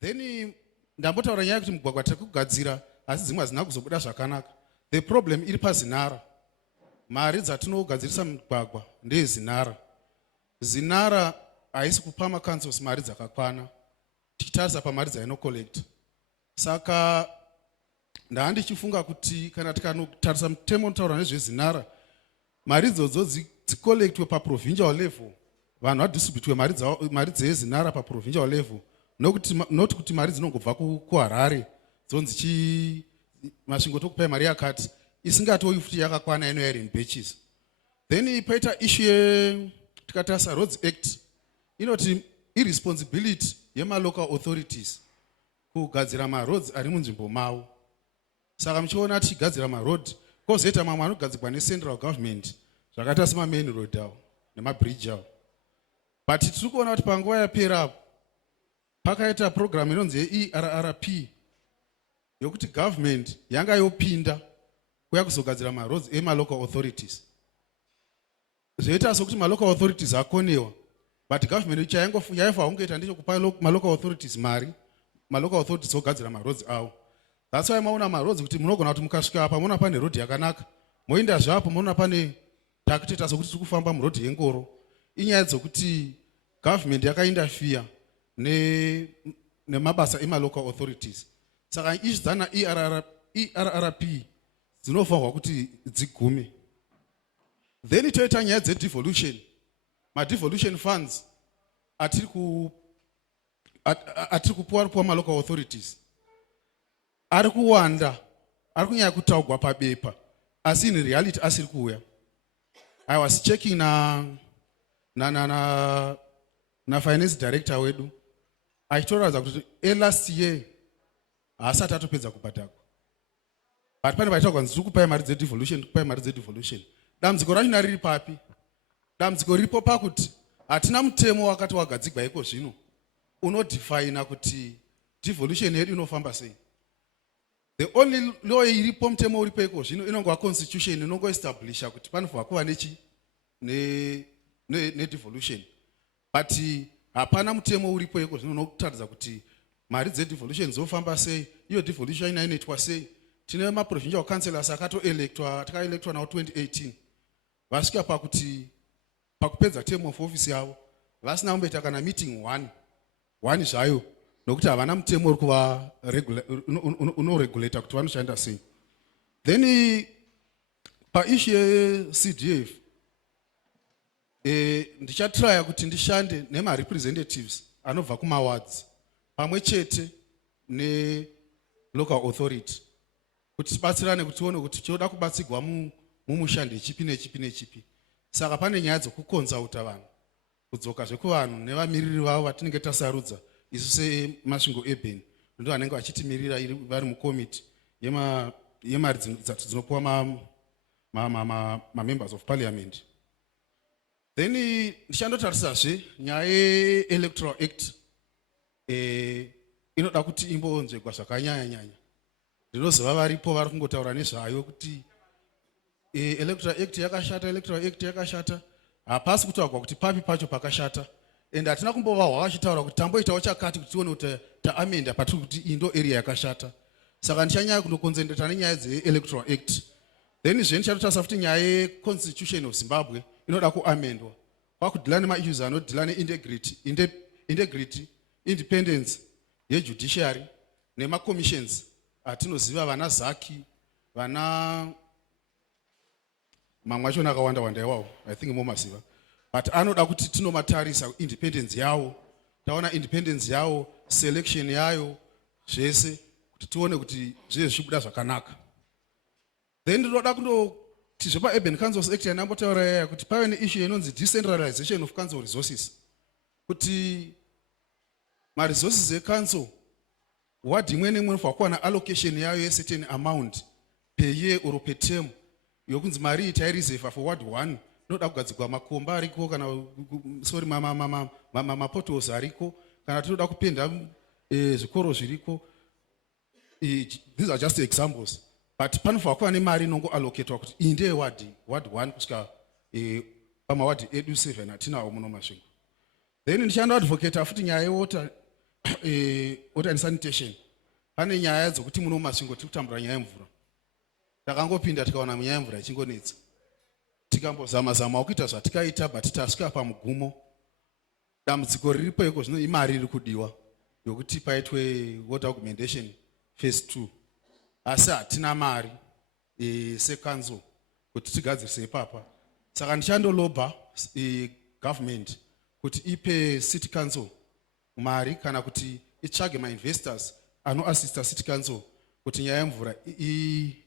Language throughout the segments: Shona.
Then ndambotaura nyaya kuti mugwagwa tiri kugadzira asi dzimwe hazina kuzobuda zvakanaka. The problem iri pazinara. Mari dzatinogadzirisa mugwagwa ndeyezinara. Zinara haisi kupa makanzels mari dzakakwana tichitarisa pamari dzainocollect. Saka ndaandichifunga kuti kana tikanotarisa mutemo unotaura nezvezinara, mari idzodzo dzicollectwe paprovincial level, vanhu vadistributwe mari dzezinara paprovincial level, not kuti mari dzinongobva kuHarare dzonzi Masvingo tokupai mari yakati isingatouyi futi yakakwana inoyari in batches. Then paita issue tikatarisa Roads Act inoti irresponsibility yema-local authorities kugadzira maroads ari munzvimbo mavo. Saka muchiona tichigadzira maroad kozoita mamwe anogadzirwa necentral government zvakaita sema-main road avo nemabridge avo. But tiri kuona kuti panguva yapera pakaita program inonzi yeERRP yokuti government yanga yopinda kuya kuzogadzira maroads ema-local authorities. Zvoita sokuti ma-local authorities akonewa, but government yaifa hungoita ndechokupa ma-local authorities mari, ma-local authorities ogadzira maroads avo. That's why maona maroads kuti munogona kuti mukasvika apa muona pane road yakanaka, moenda zvapo muona pane takutoita sokuti tiri kufamba muroad yengoro. Inyaya dzokuti government yakainterfere nemabasa ema-local authorities. Saka ishi dzana ERRP dzinofanirwa kuti dzigume. Then toita nyaya dzedevolution. Ma-devolution funds atiri kupuwa ma-local authorities ari kuwanda, ari kunyanya kutaugwa pabepa, asi in reality asiri kuuya. I was checking na finance director wedu achitoratidza kuti last year haasati atopedza kubhadhakwa. But pane vaitaurwa kuti kupai mari dzedevolution, kupai mari dzedevolution. Dambudziko racho riri papi? Dambudziko riripo pakuti hatina mutemo wakati wagadzigwa iko zvino unodefine kuti devolution yedu inofamba sei. The only law iripo, mutemo uripo iko zvino inongova constitution inongoestablisha kuti panofanirwa kuva nedevolution. But hapana mutemo uripo iko zvino unotaridza kuti mari dzedevolution dzofamba sei, iyo devolution inoitwa sei. Tine ma-provincial councillors akatoelectwa, takaelectwa nawo 2018. Vasvika pakupedza term of office yavo vasina kumboita kana meeting one zvayo nokuti havana mutemo uri kuva unoregulata kuti vanoshanda sei. Then paissue yeCDF ndichatraya kuti ndishande nema-representatives anobva kumawards pamwe chete ne-local authority kuti tibatsirane kuti tione kuti tinoda kubatsigwa mumushando yechipi nechipi nechipi. Saka pane nyaya dzokukonzauta vanhu, kudzoka zvekuvanhu nevamiriri vavo vatinenge tasarudza isu seMasvingo urban ndo vanenge vachitimirira vari mukomiti yemari dzinopuwa ma-members of parliament. Then ndichandotarisazve nyaya yeElectoral Act inoda kuti imbonzvegwa zvakanyanya-nyanya. Ndinozova varipo vari kungotaura nezvayo kuti Electoral Act yakashata, Electoral Act yakashata. Hapasi kutaurwa kuti papi pacho pakashata. And hatina kumbova hwavachitaura kuti tamboitawo chakati kuti tione kuti taamenda patiri kuti iyi ndo area yakashata. Saka ndichanyanya kundokonzentrata nenyaya dzeElectoral Act. Then zve ndichatotarisa futi nyaya yeConstitution of Zimbabwe inoda kuamendwa. Kwakudhila nema-issues anodhila ne-integrity, independence yejudiciary nema-commissions atinoziva vana Zaki, vana mamwe achona akawanda iwawo, I think momaziva. But anoda kuti tinomatarisa independence yawo, taona independence yawo, selection yayo, zvese kuti tione kuti zvese zvichibuda zvakanaka. Then ndinoda kundoti zvepa-Urban Councils Act yanambotaura yaya kuti pave neissue inonzi decentralization of council resources. Kuti ma-resources e-council ward imwe nemwe inofanirwa kuwana allocation yayo ye-certain amount per year or per term. Yokunzi mari taireserva for ward 1 inoda kugadzirwa makomba ariko kana sorry ma-potholes ariko kana tinoda kupenda zvikoro zviriko. These are just examples. But panofanirwa kuva nemari inongoallocatwa kuti iyi ndeye ward 1 kusvika pamawadi edu 7 hatinawo muno Masvingo. Then ndichando advocate futi nyaya yewater water and sanitation. Pane nyaya dzokuti muno mumasvingo tiri kutambura nyaya yemvura. Takangopinda tikaona nyaya yemvura ichingonetsa. Tikambozama-zama kuita zvatikaita but tasvika pamugumo. Dambudziko riripo iko zvino imari iri kudiwa yokuti paitwe water augmentation phase 2. Asi hatina mari secouncil kuti tigadzirise ipapa. Saka ndichandolobha government kuti ipe city council mari kana kuti itsvage ma-investors anoassista city council kuti nyaya yemvura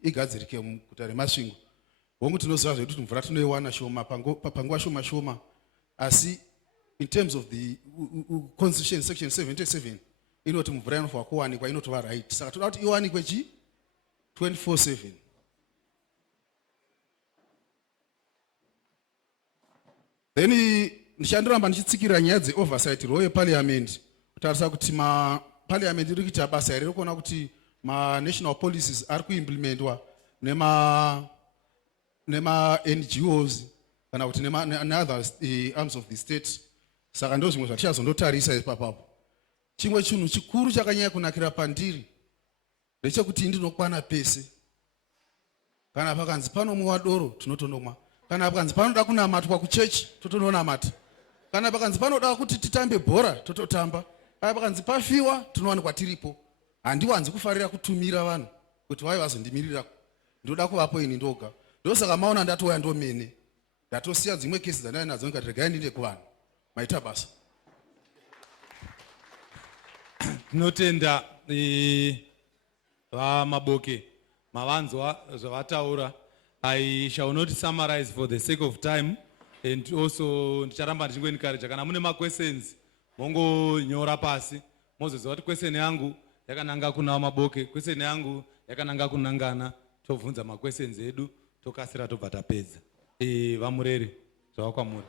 igadzirike muguta reMasvingo. Hongu tinoziva zvekuti mvura tinoiwana shoma panguva shoma shoma, asi in terms of the constitution section 77 inoti mvura inofanirwa kuwanikwa, inotova right. Saka toda kuti iwanikwe 24/7. Then ndichandoramba ndichitsikira nyaya dzeoversight role yeparliament kutarisa kuti parliament iri kuita basa here rekuona kuti national policies ari kuimplementwa nema NGOs kana kuti other arms of the state. Saka ndo zvimwe zvatichazondotarisa ipapapo. Chimwe chinhu chikuru chakanyanya kunakira pandiri ndechekuti ndinokwana pese. Kana pakanzi panomwiwa doro tinotonomwa, kana pakanzi panoda kunamatwa kuchechi totondonamata, kana pakanzi panoda kuti titambe bhora tototamba, kana pakanzi pafiwa tinowanikwa tiripo. Handiwanzi kufarira kutumira vanhu kuti vai vazondimirira, ndoda kuvapo ini ndoga. Ndosaka maona ndatouya ndomene, ndatosiya dzimwe kesi dzandai nadzo ndikati regai ndiende kuvanhu maita basa. Tinotenda vamaboke mavanzwa zvavataura. I shall not summarize for the sake of time, and also ndicharamba ndichingoencourage kana mune ma-questions mongonyora pasi mozoziva kuti question yangu yakananga kuna vamaboke, question yangu yakananga kunangana, tobvunza ma-questions edu tokasira tobva tapedza. Vamureri zvava kwamuri.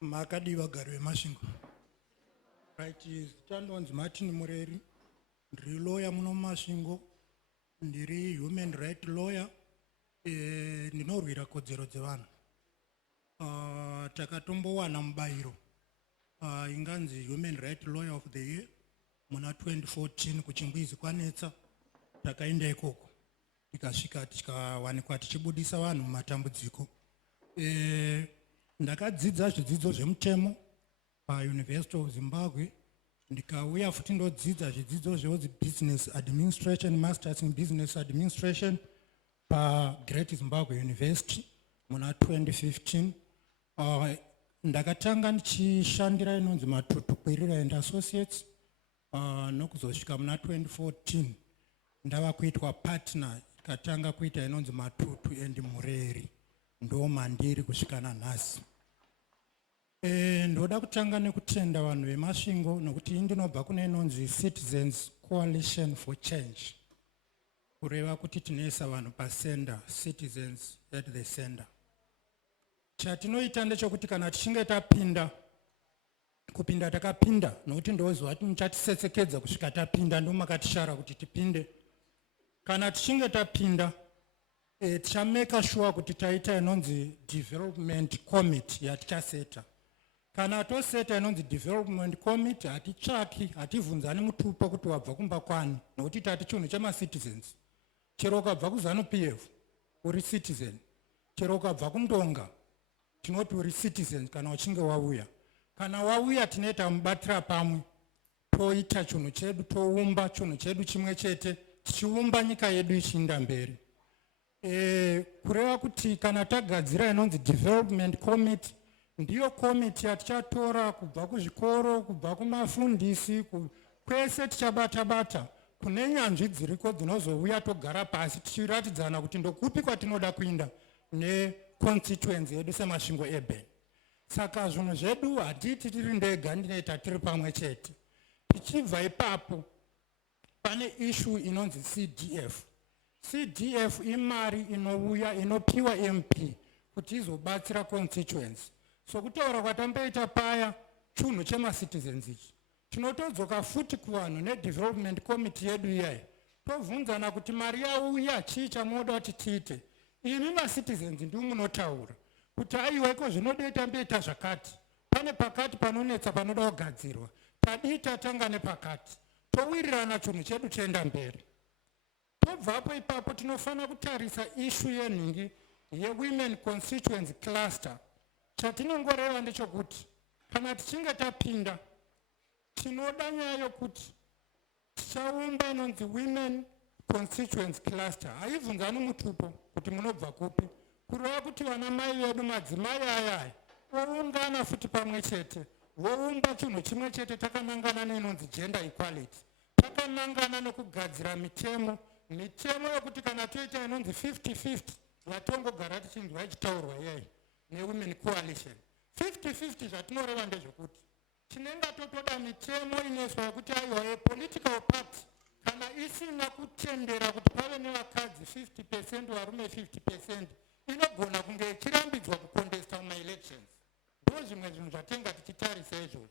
Makadi vagari veMasvingo. Right, Tandonzi Martin Mureri, ndiri lawyer muno muMasvingo, ndiri human right lawyer, ndinorwira kodzero dzevanhu. Takatombowana mubayiro inganzi human right lawyer of the year muna 2014 kuchingwizi kwanetsa. Takaenda ikoko tikasvika tikawanikwa tichibudisa vanhu mumatambudziko. Ndakadzidza zvidzidzo zvemutemo paUniversity of Zimbabwe, ndikauya futi ndodzidza zvidzidzo zvebusiness administration, masters in business administration paGreat Zimbabwe University muna 2015. Ndakatanga ndichishandira inonzi Matutu Kwirira and Associates, nokuzosvika muna 2014 ndava kuitwa partner, ikatanga kuita inonzi Matutu and Mureri, ndo mandiri kusvika nanhasi. Ndoda kutanga nekutenda vanhu veMasvingo nokuti ndinobva kune inonzi Citizens Coalition for Change, kureva kuti tinoisa vanhu pasenda, citizens at the center. Chatinoita ndechekuti kana tichinge tapinda kupinda takapinda, nokuti ndoziva kuti muchatisetsekedza kusvika tapinda, ndomakatishara kuti tipinde. Kana tichinge tapinda tichameka sure kuti taita inonzi development committee yatichaseta. Kana toseta inonzi development committee hatitsvaki, hativhunzani mutupo kuti wabva kumba kwani, nokuti tati chinhu chema-citizens. Chero ukabva kuZANU-PF uri citizen, chero ukabva kuNdonga tinoti uri citizen kana uchinge wauya. Kana wauya tinoita mubatira pamwe, toita chinhu chedu, toumba chinhu chedu chimwe chete, tichiumba nyika yedu ichiinda mberi. Kureva kuti kana tagadzira inonzi development committee, ndiyo committee yatichatora kubva kuzvikoro, kubva kumafundisi, kwese tichabata-bata kune nyanzvi dziriko dzinozouya togara pasi tichiratidzana kuti ndokupi kwatinoda kuinda neconstituency yedu seMasvingo urban. Saka zvinhu zvedu hatiti tiri ndega ndinoita tiri pamwe chete. Tichibva ipapo pane issue inonzi CDF. CDF imari inouya inopiwa MP kuti izobatsira constituency. So kutaura kwatamboita paya chinhu chema-citizens ichi. Tinotodzoka futi kuvanhu nedevelopment committee yedu iyayi, tovhunzana kuti mari yauya chii chamunoda kuti tiite. Imi ma-citizens ndimunotaura kuti aiwa iko zvinodeta mbeta zvakati, pane pakati panonetsa panoda kugadzirwa, tadii tatanga nepakati, towirirana chinhu chedu chienda mberi. Tobvapo ipapo tinofanira kutarisa ishu yenhingi yewomen constituency cluster. Chatinongoreva ndechokuti kana tichinge tapinda tinoda nyaya yokuti tichaumba inonzi women constituency cluster. Haibvunzani mutupo kuti munobva kupi, kureva kuti vana mai vedu madzimai ayaya voungana futi pamwe chete, voumba chinhu chimwe chete, takanangana neinonzi gender equality, takanangana nokugadzira mitemo yokuti kana toita inonzi 50-50 yatongogara tichinzwa ichitaurwa yei newomen coalition. 50-50 zvatinoreva ndezvekuti tinenge totoda mitemo inoiswa yokuti aiwa political party kana isina kutendera kuti pave nevakadzi 50% varume 50%, inogona kunge ichirambidzwa kukondesta mumaelections. Ndo zvimwe zvinhu zvatenga tichitarisa izvozvo.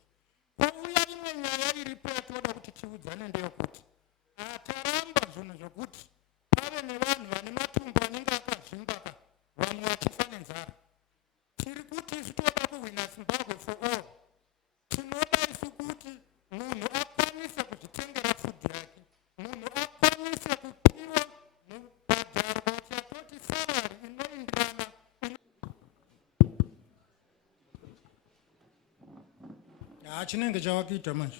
Kwauya imwe nyaya iripo yatoda kuti tiudzane ndeyokuti hataramba zvinhu zvokuti pave nevanhu vane matumbu anenge akazvimbaka, vamwe vachifa nenzara. Tiri kuti isu toda kuhwina Zimbabwe for all. Tinoda isu kuti munhu akwanise kuzvitengera fudhi yake, munhu akwanise kupiwa mubhadharwa chatoti salary inoenderana. Chinenge chavakuita manje.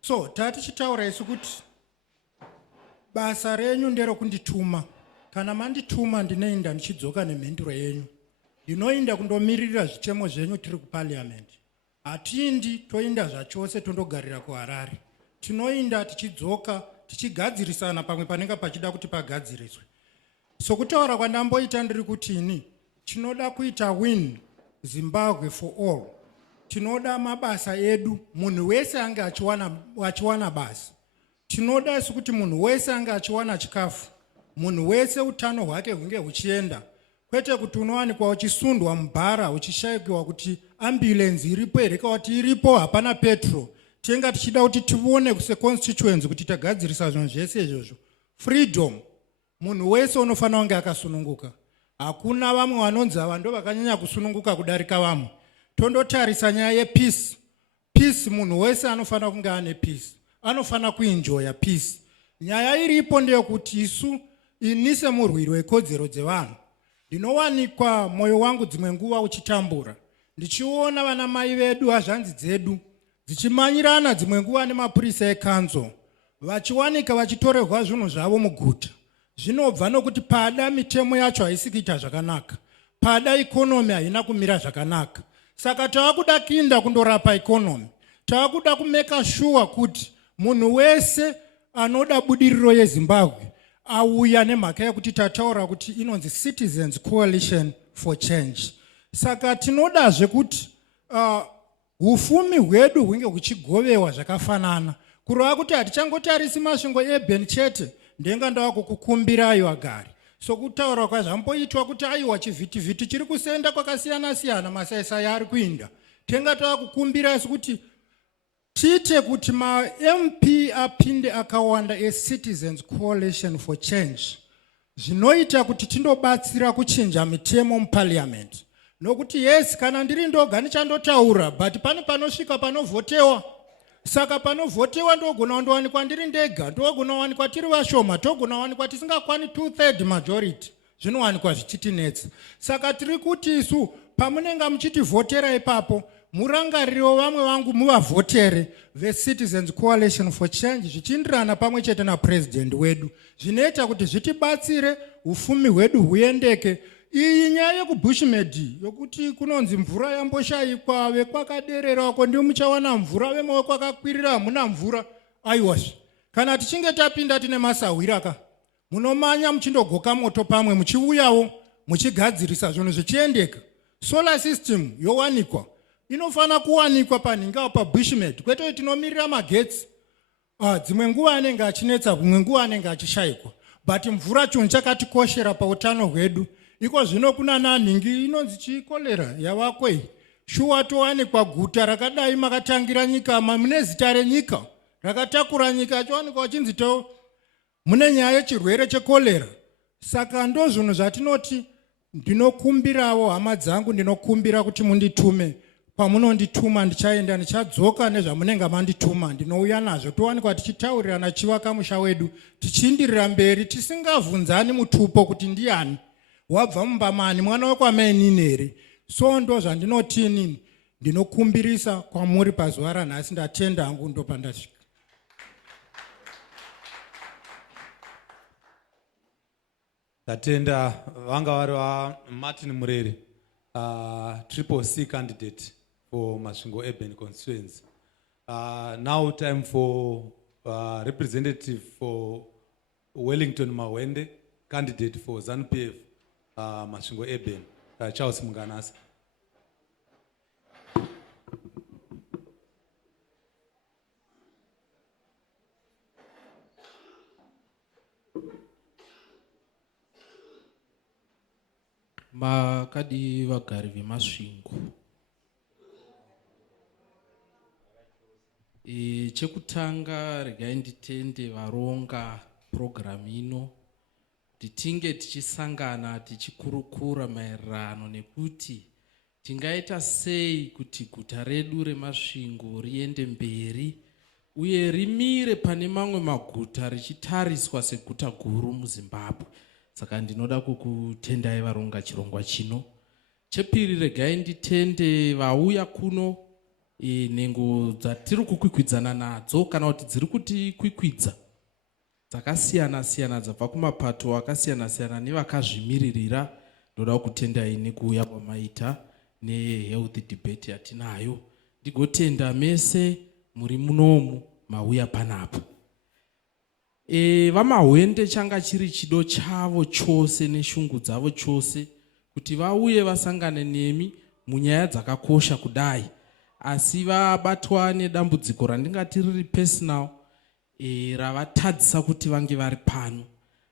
So tatichitaura isu kuti basa renyu nderokundituma. Kana mandituma ndinoenda ndichidzoka nemhenduro yenyu. Ndinoenda kundomirira zvichemo zvenyu tiri kuparliament. Hatindi toinda zvachose tondogarira kuHarare. Tinoinda tichidzoka tichigadzirisana pamwe panenge pachida kuti pagadziriswe. So kutaura kwandamboita ndiri kuti ini tinoda kuita win Zimbabwe for all. Tinoda mabasa edu, munhu wese ange achiwana basa. Tinoda isu kuti munhu wese ange achiwana chikafu, munhu wese utano hwake hunge huchienda. Kwete kuti unowanikwa uchisundwa mubhara uchishayikwa kuti ambulance iripo here kana kuti iripo hapana petrol. Tenga tichida kuti tione kuse constituency kuti tagadzirisa zvinhu zvese izvozvo. Freedom, munhu wese unofanira kunge akasununguka. Hakuna vamwe vanonzi ava ndo vakanyanya kusununguka kudarika vamwe. Tondotarisa nyaya yepeace. Peace, munhu wese anofanira kunge ane peace, anofanira kuenjoya peace. Nyaya iripo ndeyekuti isu inise murwiri wekodzero dzevanhu. Ndinowanikwa moyo wangu dzimwe nguva uchitambura, ndichiona vana mai vedu, hazvanzi dzedu dzichimanyirana dzimwe nguva nemapurisa ekanzo, vachiwanika vachitorerwa zvinhu zvavo muguta. Zvinobva nokuti pada mitemo yacho haisi kuita zvakanaka, pada ikonomi haina kumira zvakanaka. Saka tavakuda kuinda kundorapa ikonomi, tavakuda kumeka sure kuti munhu wese anoda budiriro yeZimbabwe auya nemhaka yekuti tataura kuti inonzi Citizens Coalition for Change. Saka tinodazve kuti ufumi hwedu hunge huchigovewa zvakafanana, kureva kuti hatichangotarisi Masvingo ebeni chete ndenga ndava kukukumbirai vagari. So kutaura kwazvamboitwa kuti aiwa chivhitivhiti chiri kusenda kwakasiyana siyana masaisai ari kuinda, tenga tava kukumbirai kuti tiite kuti ma-MP apinde akawanda e-Citizens Coalition for Change, zvinoita kuti tindobatsira kuchinja mitemo muparliament. Nokuti yes, kana ndiri ndoga ndichandotaura, but pane panosvika panovhotewa. Saka panovhotewa ndogona wandowanikwa ndiri ndega, ndogona wanikwa tiri vashoma, togona wanikwa tisingakwani 2/3 majority. Zvinowanikwa zvichitinetsa. Saka tiri kuti isu pamunenga muchitivhotera ipapo, murangariro vamwe vangu muvavhotere veCitizens Coalition for Change zvichienderana pamwe chete napresident wedu. Zvinoita kuti zvitibatsire ufumi hwedu huendeke. Iyi nyaya yekubushmedi yokuti kunonzi mvura yamboshayikwa, vekwakaderera wako ndio muchawana mvura, vemwe kwakakwirira hamuna mvura. Aiwazve, kana tichinge tapinda tine masahwiraka, munomanya muchindogoka moto pamwe, muchiuyawo muchigadzirisa zvinhu zvichiendeka. Solar system yowanikwa, inofana kuwanikwa panhinga pabushmed, kwete kuti tinomirira magetsi. Dzimwe nguva anenge achinetsa, kumwe nguva anenge achishayikwa, but mvura chinhu chakatikoshera pautano hwedu. Iko zvino kuna nanhingi inonzi chikolera yavakwei, shuwa towanikwa guta rakadai makatangira nyika, mune zita renyika rakatakura nyika, chowanikwa wachinzi mune nyaya yechirwere chekolera. Saka ndo zvinhu zvatinoti Ndinokumbirawo hama dzangu, ndinokumbira kuti munditume. Pamunondituma ndichaenda, ndichadzoka nezvamunenge mandituma. Ndinouya nazvo towanikwa tichitaurirana chivaka musha wedu, tichindirira mberi tisingavhunzani mutupo kuti ndiani, wabva mumbamani, mwana wekwameni here. So ndo zvandinotini, ndinokumbirisa kwamuri pazuva ranhasi. Ndatenda hangu ndopandasvika. Tatenda vanga vari Martin Murere, Triple C candidate for Masvingo Urban Constituency. Now time for representative for Wellington Mawende, candidate for ZANU-PF Masvingo Urban, Charles Munganasa. Makadi vagari vemasvingo. Chekutanga regai nditende varonga program ino kuti tinge tichisangana tichikurukura maererano nekuti tingaita sei kuti guta redu remasvingo riende mberi uye rimire pane mamwe maguta richitariswa seguta guru muZimbabwe. Saka ndinoda kukutendai varonga chirongwa chino. Chepiri regai nditende vauya kuno nengo dzatiri kukwikwidzana nadzo kana kuti dziri kutikwikwidza dzakasiyana siyana dzabva kumapato akasiyana siyana nevakazvimiririra. Ndoda kutendai nekuuya kwamaita nehealth debate yatinayo. Ndigotenda mese muri munomu mauya panapo. Vamahwende changa chiri chido chavo chose neshungu dzavo chose kuti vauye vasangane nemi munyaya dzakakosha kudai, asi vabatwa nedambudziko randingati riri personal ravatadzisa kuti vange vari pano.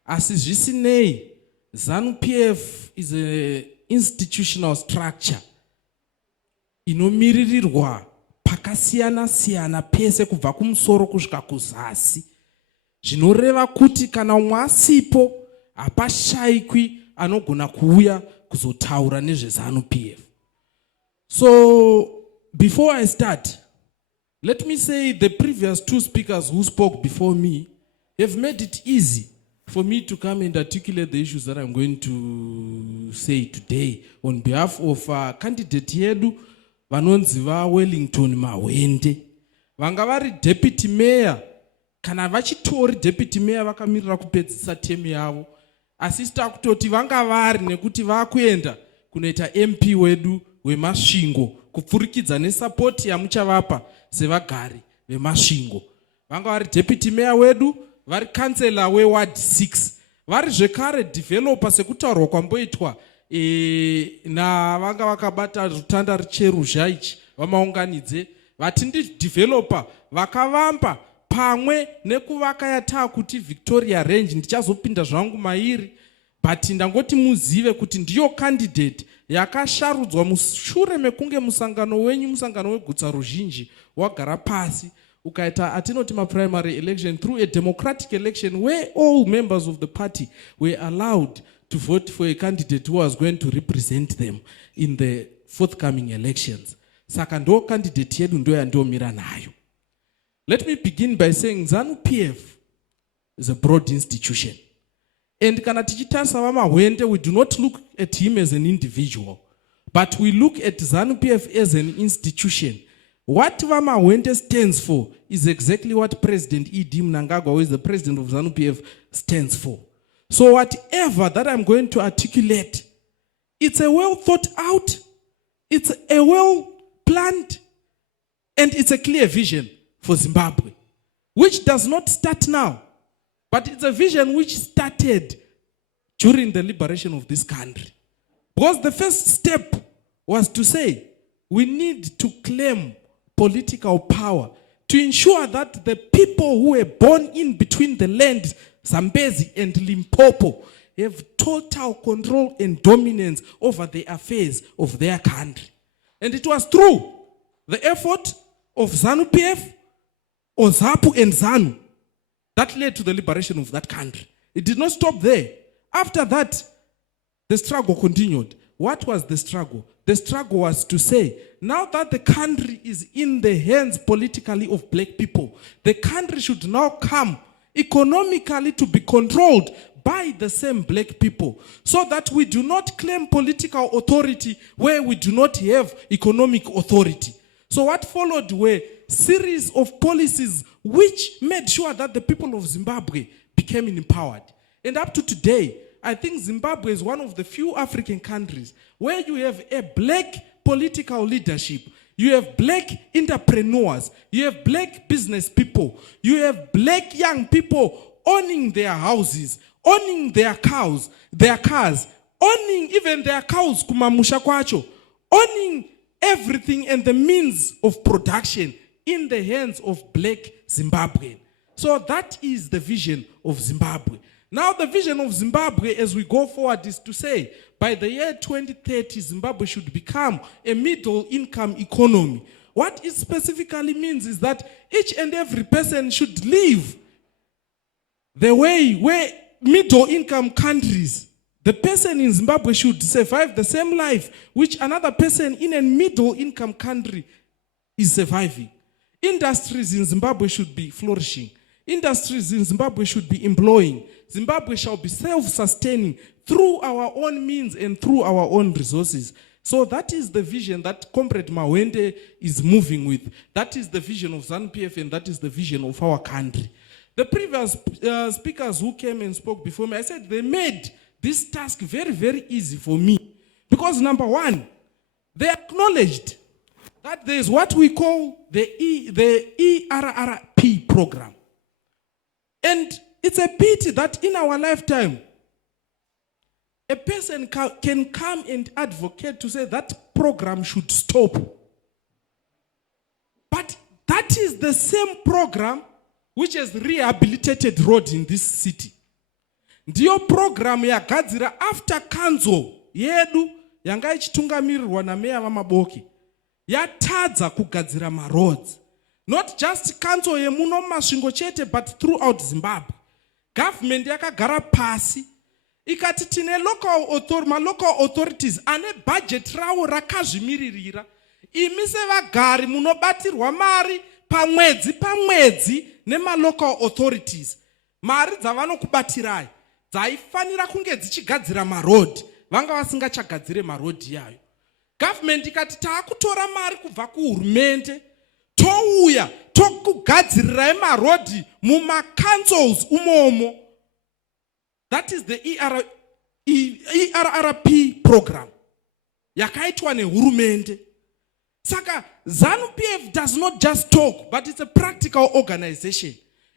Asi zvisinei, ZANU-PF is a institutional structure inomiririrwa pakasiyana siyana pese kubva kumusoro kusvika kuzasi. Zvinoreva kuti kana umwe asipo hapashayikwi anogona kuuya kuzotaura nezveZANU-PF. So before I start, let me say the previous two speakers who spoke before me have made it easy for me to come and articulate the issues that I'm going to say today on behalf of candidate yedu vanonzi Wellington Mawende. Vanga vari deputy mayor kana vachitori deputy mayor vakamirira kupedzisa temu yavo, asi takutoti vanga vari nekuti vakuenda kunoita MP wedu wemasvingo kupfurikidza nesapoti yamuchavapa sevagari vemasvingo. Vanga vari deputy mayor wedu, vari kansela weward 6, vari zvekare developer sekutaurwa kwamboitwa navanga vakabata rutanda rucheruzha ichi vamaunganidze, vatindi developer vakavamba pamwe nekuvaka yataa kuti Victoria Range. Ndichazopinda zvangu mairi, but ndangoti muzive kuti ndiyo candidate yakasharudzwa mushure mekunge musangano wenyu, musangano wegutsa ruzhinji wagara pasi ukaita atinoti primary election through a democratic election where all members of the party were allowed to vote for a candidate who was going to represent them in the forthcoming elections. Saka ndo candidate yedu ndo yandomira nayo. Let me begin by saying ZANU-PF is a broad institution. And kana tichitarisa Vamahwende, we do not look at him as an individual, but we look at ZANU-PF as an institution. What Vamahwende stands for is exactly what President E.D. Mnangagwa, who is the president of ZANU-PF, stands for. So whatever that I'm going to articulate, it's a well thought out, it's a well planned, and it's a clear vision for Zimbabwe, which does not start now, but it's a vision which started during the liberation of this country. Because the first step was to say, we need to claim political power to ensure that the people who were born in between the land, Zambezi and Limpopo, have total control and dominance over the affairs of their country. And it was through the effort of ZANU-PF, Ozapu and ZANU that led to the liberation of that country. It did not stop there. After that, the struggle continued. What was the struggle? The struggle was to say, now that the country is in the hands politically of black people, the country should now come economically to be controlled by the same black people, so that we do not claim political authority where we do not have economic authority. So what followed were series of policies which made sure that the people of Zimbabwe became empowered. And up to today, I think Zimbabwe is one of the few African countries where you have a black political leadership, you have black entrepreneurs, you have black business people, you have black young people owning their houses, owning their cars, owning even their cows kumamusha kwacho, owning everything and the means of production in the hands of black Zimbabwean. So that is the vision of Zimbabwe. Now the vision of Zimbabwe as we go forward is to say, by the year 2030, Zimbabwe should become a middle income economy. What it specifically means is that each and every person should live the way where middle income countries, the person in Zimbabwe should survive the same life which another person in a middle income country is surviving. Industries in Zimbabwe should be flourishing. Industries in Zimbabwe should be employing. Zimbabwe shall be self-sustaining through our own means and through our own resources. So that is the vision that Comrade Mawende is moving with. That is the vision of ZANU-PF, and that is the vision of our country. The previous speakers who came and spoke before me, I said they made this task very, very easy for me. Because number one, they acknowledged that there is what we call the ERRP program. And it's a pity that in our lifetime, a person can come and advocate to say that program should stop. But that is the same program which has rehabilitated roads in this city. Ndiyo program yakagadzira after council yedu yanga ichitungamirirwa nameya vamaboki yatadza kugadzira maroads. Not just council yemuno Masvingo chete, but throughout Zimbabwe. Government yakagara pasi ikati tine local authorities ane budget rawo rakazvimiririra. Imi sevagari munobatirwa mari pamwedzi nema local authorities. Mari dzavanokubatirai dzaifanira kunge dzichigadzira maroad, vanga vasingachagadzire maroad yayo. Government ikati taakutora mari kubva kuhurumende touya tokugadzirirai maroad muma councils umomo. That is the ERRP program yakaitwa nehurumende. Saka ZANU-PF does not just talk, but it's a practical organization.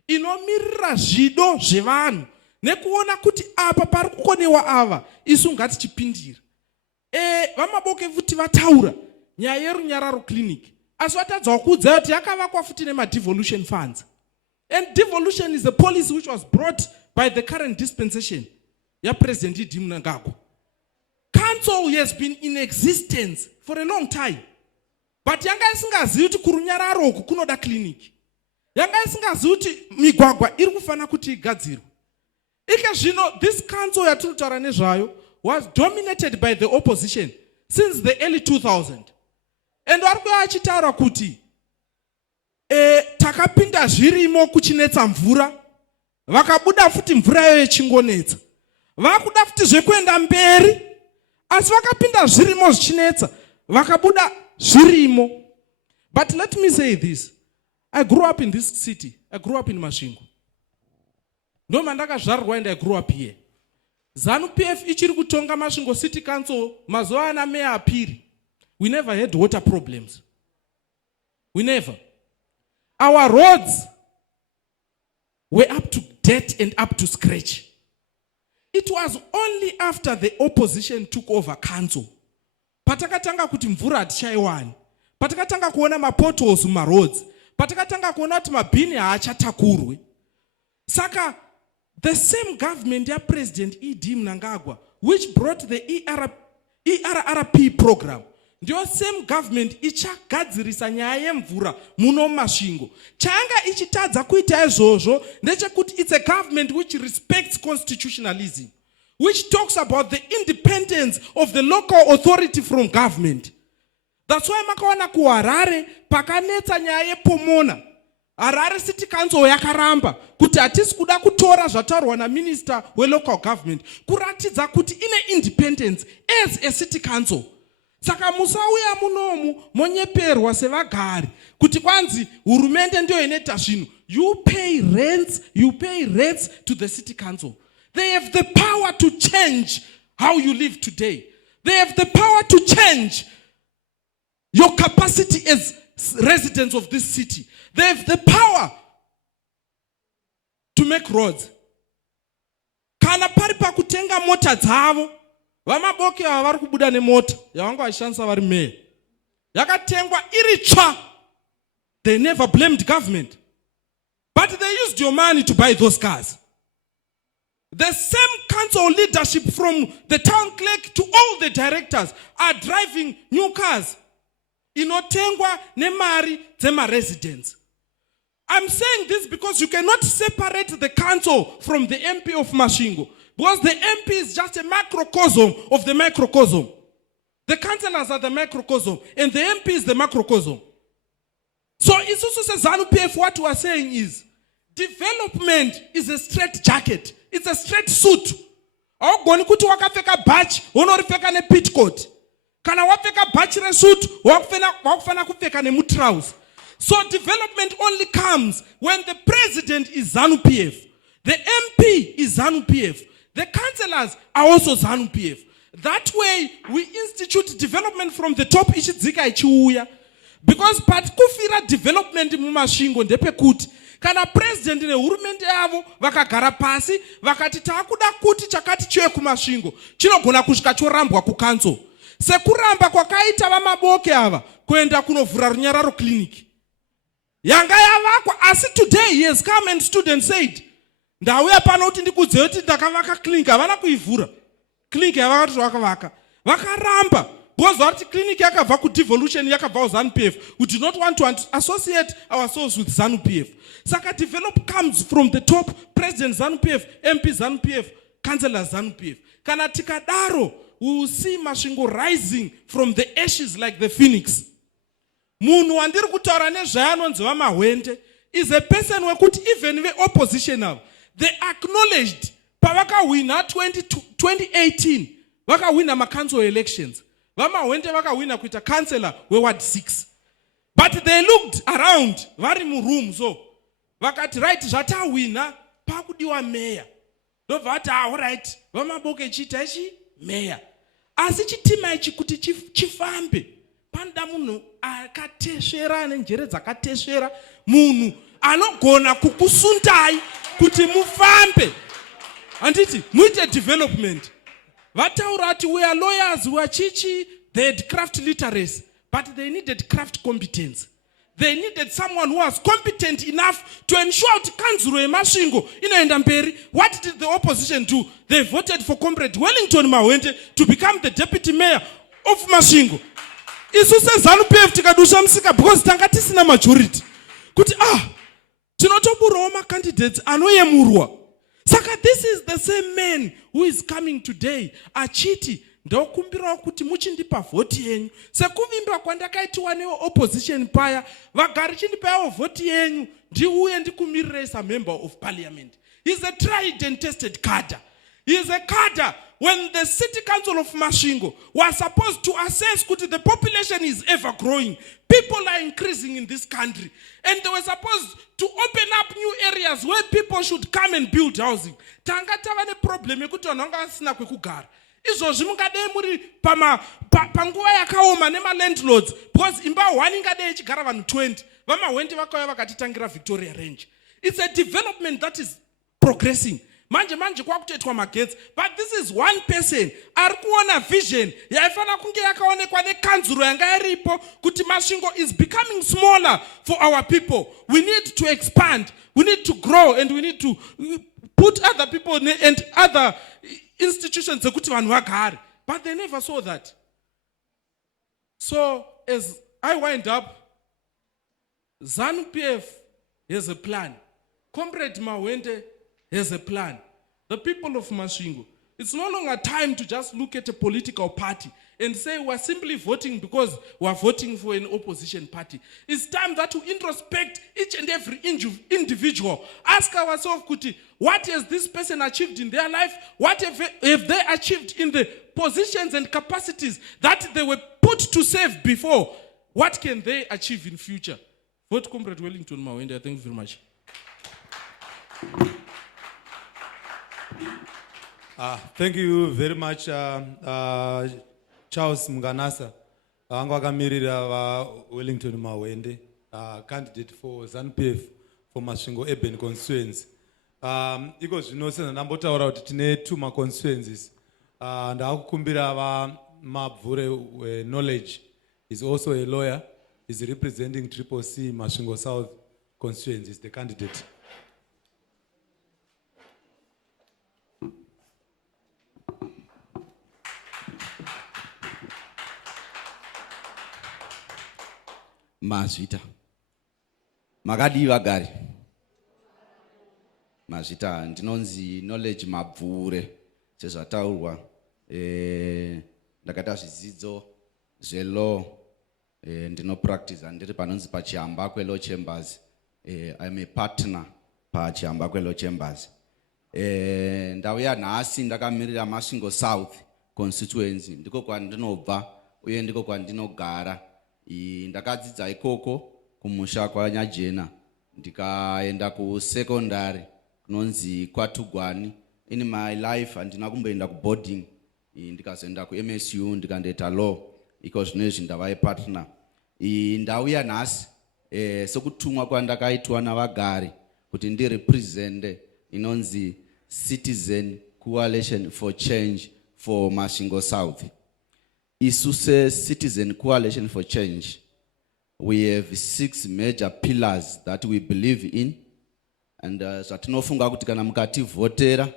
Inomirira zvido zvevanhu nekuona kuti apa pari kukonewa ava isu ngatichipindira. Vamaboke futi vataura nyaya yerunyararo clinic. Asi vatadzawo kuudza kuti yakavakwa futi nema-devolution funds. And devolution is a policy which was brought by the current dispensation President Idi Mnangagwa. Council has been in existence for a long time. But yanga isingazivi kuti kurunyararo uku kunoda clinic. Yanga isingazivi kuti migwagwa iri kufana kuti igadzirwe. Ike zvino this council yatinotaura nezvayo was dominated by the opposition since the early 2000s. And vari kuuya achitaura kuti takapinda zvirimo kuchinetsa mvura, vakabuda futi mvura yayo yechingonetsa. Vakuda futi zvekuenda mberi, asi vakapinda zvirimo zvichinetsa, vakabuda zvirimo. But let me say this. I grew up in this city. I grew up in Masvingo. Ndo mandakazvarwa and I grew up here. ZANU-PF ichiri kutonga Masvingo City Council mazuva ana meya apiri. We never had water problems. We never. Our roads were up to date and up to scratch. It was only after the opposition took over council patakatanga kuti mvura hatichaiwani, patakatanga kuona mapotholes mumaroads, patakatanga kuona kuti mabhini haachatakurwi. Saka the same government President Idi Mnangagwa which brought the ERRP program, the same government ichagadzirisa nyaya yemvura muno Masvingo. Changa ichitadza kuita izvozvo ndechekuti it's a government which respects constitutionalism, which talks about the independence of the local authority from government. That's why makaona kuHarare pakanetsa nyaya yepomona. Harare City Council yakaramba kuti hatisi kuda kutora zvataurwa naminister welocal government kuratidza kuti ine independence as a city council. Saka musauya munomu monyeperwa sevagari kuti kwanzi hurumende ndio inoita zvinhu. You pay rents to the city council. They have the power to change how you live today. They have the power to change your capacity as residents of this city. They have the power to make roads. Kana pari pakutenga mota dzavo, vamaboke ava vari kubuda nemota yavanga vachishandisa vari meya. Yakatengwa iri tsva. They never blamed government. But they used your money to buy those cars. The same council leadership from the town clerk to all the directors are driving new cars. Inotengwa nemari dzema residents. I'm saying this because you cannot separate the council from the MP of Masvingo, because the MP is just a macrocosm of the microcosm. The councillors are the microcosm and the MP is the macrocosm. So it's also ZANU-PF, what we are saying is development is a straight jacket. It's a straight suit. Augoni kuti wakapfeka badge unoripfeka nepit coat. Kana wapfeka badge resuit wakufana kupfeka nemutrouse. So development only comes when the president is ZANU-PF, the MP is ZANU-PF, the councillors are also ZANU-PF. That way we institute development from the top ichidzika ichiuya. Because patikufira development mumasvingo ndepekuti kana president nehurumende yavo vakagara pasi vakati taakuda kuti chakati chiwe kumasvingo chinogona kusvika chorambwa kucouncil. Sekuramba kwakaita vamaboke ava kuenda kunovhura runyararo clinic yanga yavakwa, asi today he has come and stood and said ndauya pano kuti ndikudze kuti ndakavaka clinic havana kuivhura. Clinic yavakati vakavaka vakaramba because that clinic yakabva kudevolution yakabva ZANU-PF. We do not want to associate ourselves with ZANU-PF. Saka develop comes from the top, president ZANU-PF, MP ZANU-PF, councillor ZANU-PF. Kana tikadaro, we will see Masvingo rising from the ashes like the phoenix. Munhu wandiri kutaura nezvaanonzi vamahwende is a person wekuti even the opposition ava they acknowledged pavakawina 2018 vakawina macouncil elections. Vamahwende vakawina kuita councillor weward 6. But they looked around vari muroom so vakati right zvatawina pakudiwa meya. Ndobva vati all right vamaboke chiita ichi meya. Asi chitima ichi kuti chifambe panda munhu akatesvera nenjere dzakatesvera, munhu anogona kukusundai kuti mufambe. Anditi muite development. Vataura ati we are lawyers, we are chichi, they had craft literacy, but they needed craft competence. They needed someone who was competent enough to ensure that Kanzuro Masvingo inoenda mberi. What did the opposition do? They voted for Comrade Wellington Mahwende to become the deputy mayor of Masvingo. Isu se ZANU-PF tikadusha msika because tanga tisina majority. Kuti tinotoburawo macandidates anoyemurwa. Saka this is the same man who is coming today achiti ndokumbirawo kuti muchindipa voti yenyu sekuvimba kwandakaitiwa neopposition paya vagari chindipawo voti yenyu ndiuye ndikumirire as a member of parliament. He is a tried and tested cadre. He is a cadre. When the city council of Masvingo was supposed to assess that the population is ever growing, people are increasing in this country, and they were supposed to open up new areas where people should come and build housing. Tanga tava ne problem yekuti vanhu vanga vasina kwekugara. Izvozvi mungadei muri panguva yakaoma nema-landlords because imba 1 ingadei ichigara vanhu 20. Vamahwende vakauya vakatitangira Victoria Range. It's a development that is progressing. Manje kwakutoitwa magetsi, but this is one person ari kuona vision yaifana kunge yakaonekwa nekanzuro yanga iripo kuti Masvingo is becoming smaller for our people. We need to expand, we need to grow, and we need to put other people and other institutions dzekuti vanhu vagare. But they never saw that. So as I wind up, ZANU-PF has a plan. Comrade Mahwende has a plan. The people of Masvingo, It's no longer time to just look at a political party and say we're simply voting because we're voting for an opposition party. It's time that we introspect each and every individual. Ask ourselves, Kuti, what has this person achieved in their life? What have they achieved in the positions and capacities that they were put to serve before? What can they achieve in future? Vote Comrade Wellington Mawende. Thank you very much. Thank you very much, Charles Mganasa. Vangu vakamirira Wellington Mawende, candidate for ZANU-PF for Masvingo urban constituency. Iko zvino ndambotaura kuti tine 2 ma-constituencies. Ndakukumbira Mabvure Knowledge is also a lawyer. Is representing Triple C Masvingo South constituency. Is the candidate. Mazvita makadi vagari mazvita ndinonzi Knowledge Mabvure sezvataurwa ndakaita zvidzidzo zvelaw ndinopractice ndiri panonzi pachiamba kwelaw chambers. I'm a partner pachiamba kwelaw chambers. Ndauya nhasi ndakamirira Masvingo South constituency, ndiko kwandinobva uye ndiko kwandinogara. Ndakadzidza ikoko kumusha kwaNyajena, ndikaenda kusekondari kunonzi kwaTugwani. In my life handina kumboenda kuboarding, ndikazoenda kuMSU ndikandoita law, iko zvinezvi ndava partner. Ndauya nhasi sokutumwa kwandakaitwa navagari kuti ndirepresente inonzi Citizen Coalition for Change for Masvingo South. Isuse Citizen Coalition for Change, we have 6 major pillars that we believe in, and zvatinofunga kuti kana mukativhotera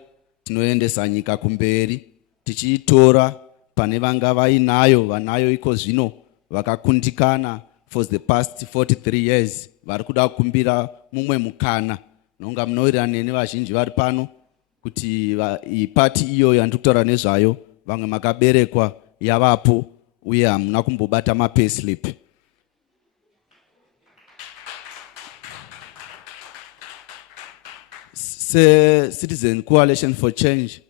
tinoendesa nyika kumberi tichiitora pane vanga vainayo vanayo iko zvino vakakundikana for the past 43 years vari kuda kukumbira mumwe mukana. Nonga munowirirana neni vazhinji vari pano kuti ipati iyo yandikutaura nezvayo vamwe makaberekwa yavapo uye hamuna kumbobata mapayslip. Citizen Coalition for Change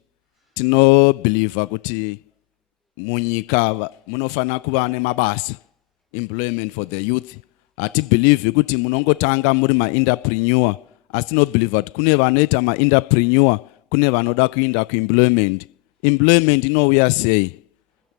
tinobelieve kuti munyika munofana kuva nemabasa, employment for the youth. Hatibelieve kuti munongotanga muri ma-entrepreneur, asi tinobelieve kuti kune vanoita ma-entrepreneur, kune vanoda kuinda ku-employment. Employment inouya sei?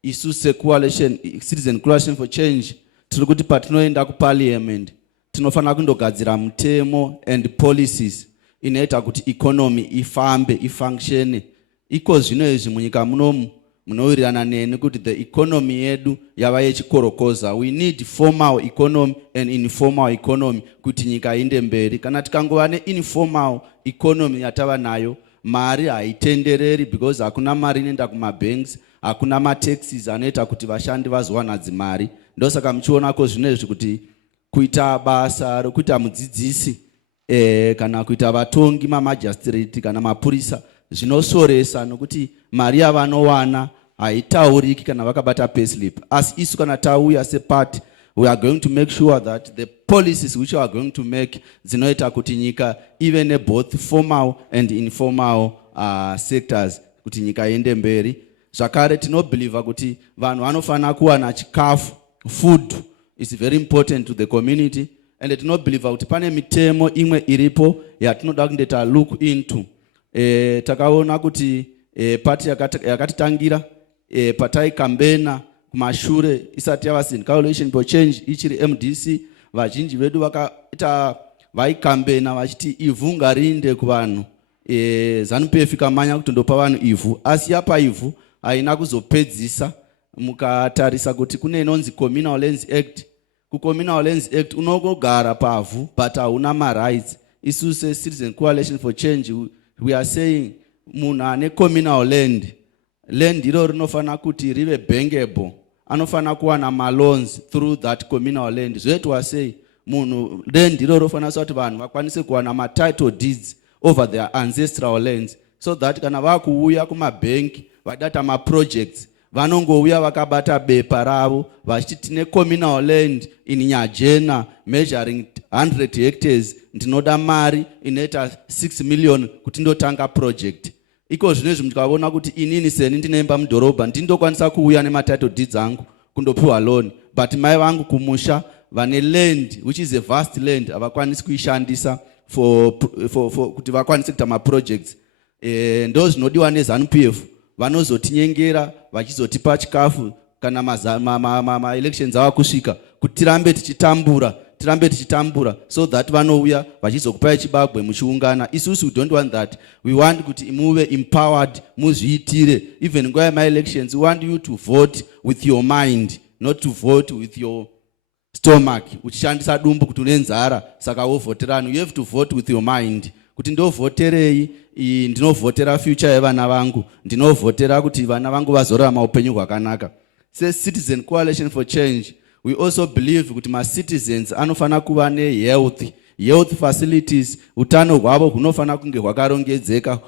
Isuse coalition, Citizen Coalition for Change, tiri kuti patinoenda kuparliament tinofana kundogadzira mutemo and policies inoita kuti economy ifambe, ifunctione. Iko zvino izvi munyika munomu munowirirana neni kuti the economy yedu yava yechikorokoza. We need formal economy and informal economy kuti nyika inde mberi. Kana tikangova ne-informal economy yatava nayo, mari haitendereri because hakuna mari inoenda kumabanks, hakuna mataxes anoita kuti vashandi vazowana dzimari. Ndosaka muchionako zvinezvi kuti kuita basa rokuita mudzidzisi kana kuita vatongi mamajistrate kana mapurisa zvinosoresa nokuti mari yavanowana haitauriki kana vakabata payslip. Asi isu kana tauya separt, we are going to make sure that the policies which we are going to make dzinoita kuti nyika even both formal and informal sectors kuti nyika iende mberi. Zvakare tinobelieve kuti vanhu vanofana kuwana chikafu, food is very important to the community, and tinobelieve kuti pane mitemo imwe iripo yatinoda kundoita look into. Takaona kuti party yakatitangira pataikambena kumashure isati yava Citizen Coalition for Change ichiri MDC, vazhinji vedu vakaita vaikambena vachiti ivhu ngarinde kuvanhu. ZANU-PF ikamanya kutondopa vanhu ivhu, asi yapa ivhu haina kuzopedzisa. Mukatarisa kuti kune inonzi Communal Lands Act. Ku-Communal Lands Act unogogara pavhu but hauna ma-rights. Isuse Citizen Coalition for Change, we are saying munhu ane communal land iro rinofana kuti rive bankable, anofana kuwana ma-loans through that communal land. Zvetu we say munhu land iro rofana kuti vanhu vakwanise kuwana ma-title deeds over their ancestral lands. so that kana vakuuya kumabhenki vadata maprojects vanongouya vakabata bepa ravo vachiti tine communal land in Nyajena measuring 100 hectares ndinoda mari inoita 6 million kuti ndotanga project. Iko zvinezvi mukavaona kuti inini seni ndinemba mudhorobha ndindokwanisa kuuya nematitle deeds angu kundopiwa loan, but mai vangu kumusha vane land which is a vast land havakwanisi kuishandisa for kuti vakwanise kuita maprojects. Ndo zvinodiwa neZANU-PF, vanozotinyengera vachizotipa chikafu kana ma-elections ava kusvika kuti tirambe tichitambura so that vanouya vachizokupai chibagwe muchiungana. Isusu we don't want that. We want kuti muve empowered, muzviitire. Even nguva yema-elections we want you to vote with your mind, not to vote with your stomach. Uchishandisa dumbu kuti une nzara saka wovhoterani. You have to vote with your mind. Kuti ndovhoterei, ndinovhotera future yevana vangu, ndinovhotera kuti vana vangu vazorarama upenyu hwakanaka. Says Citizen Coalition for Change, we also believe kuti ma-citizens anofana kuva health facilities, utano hwavo hunofana kunge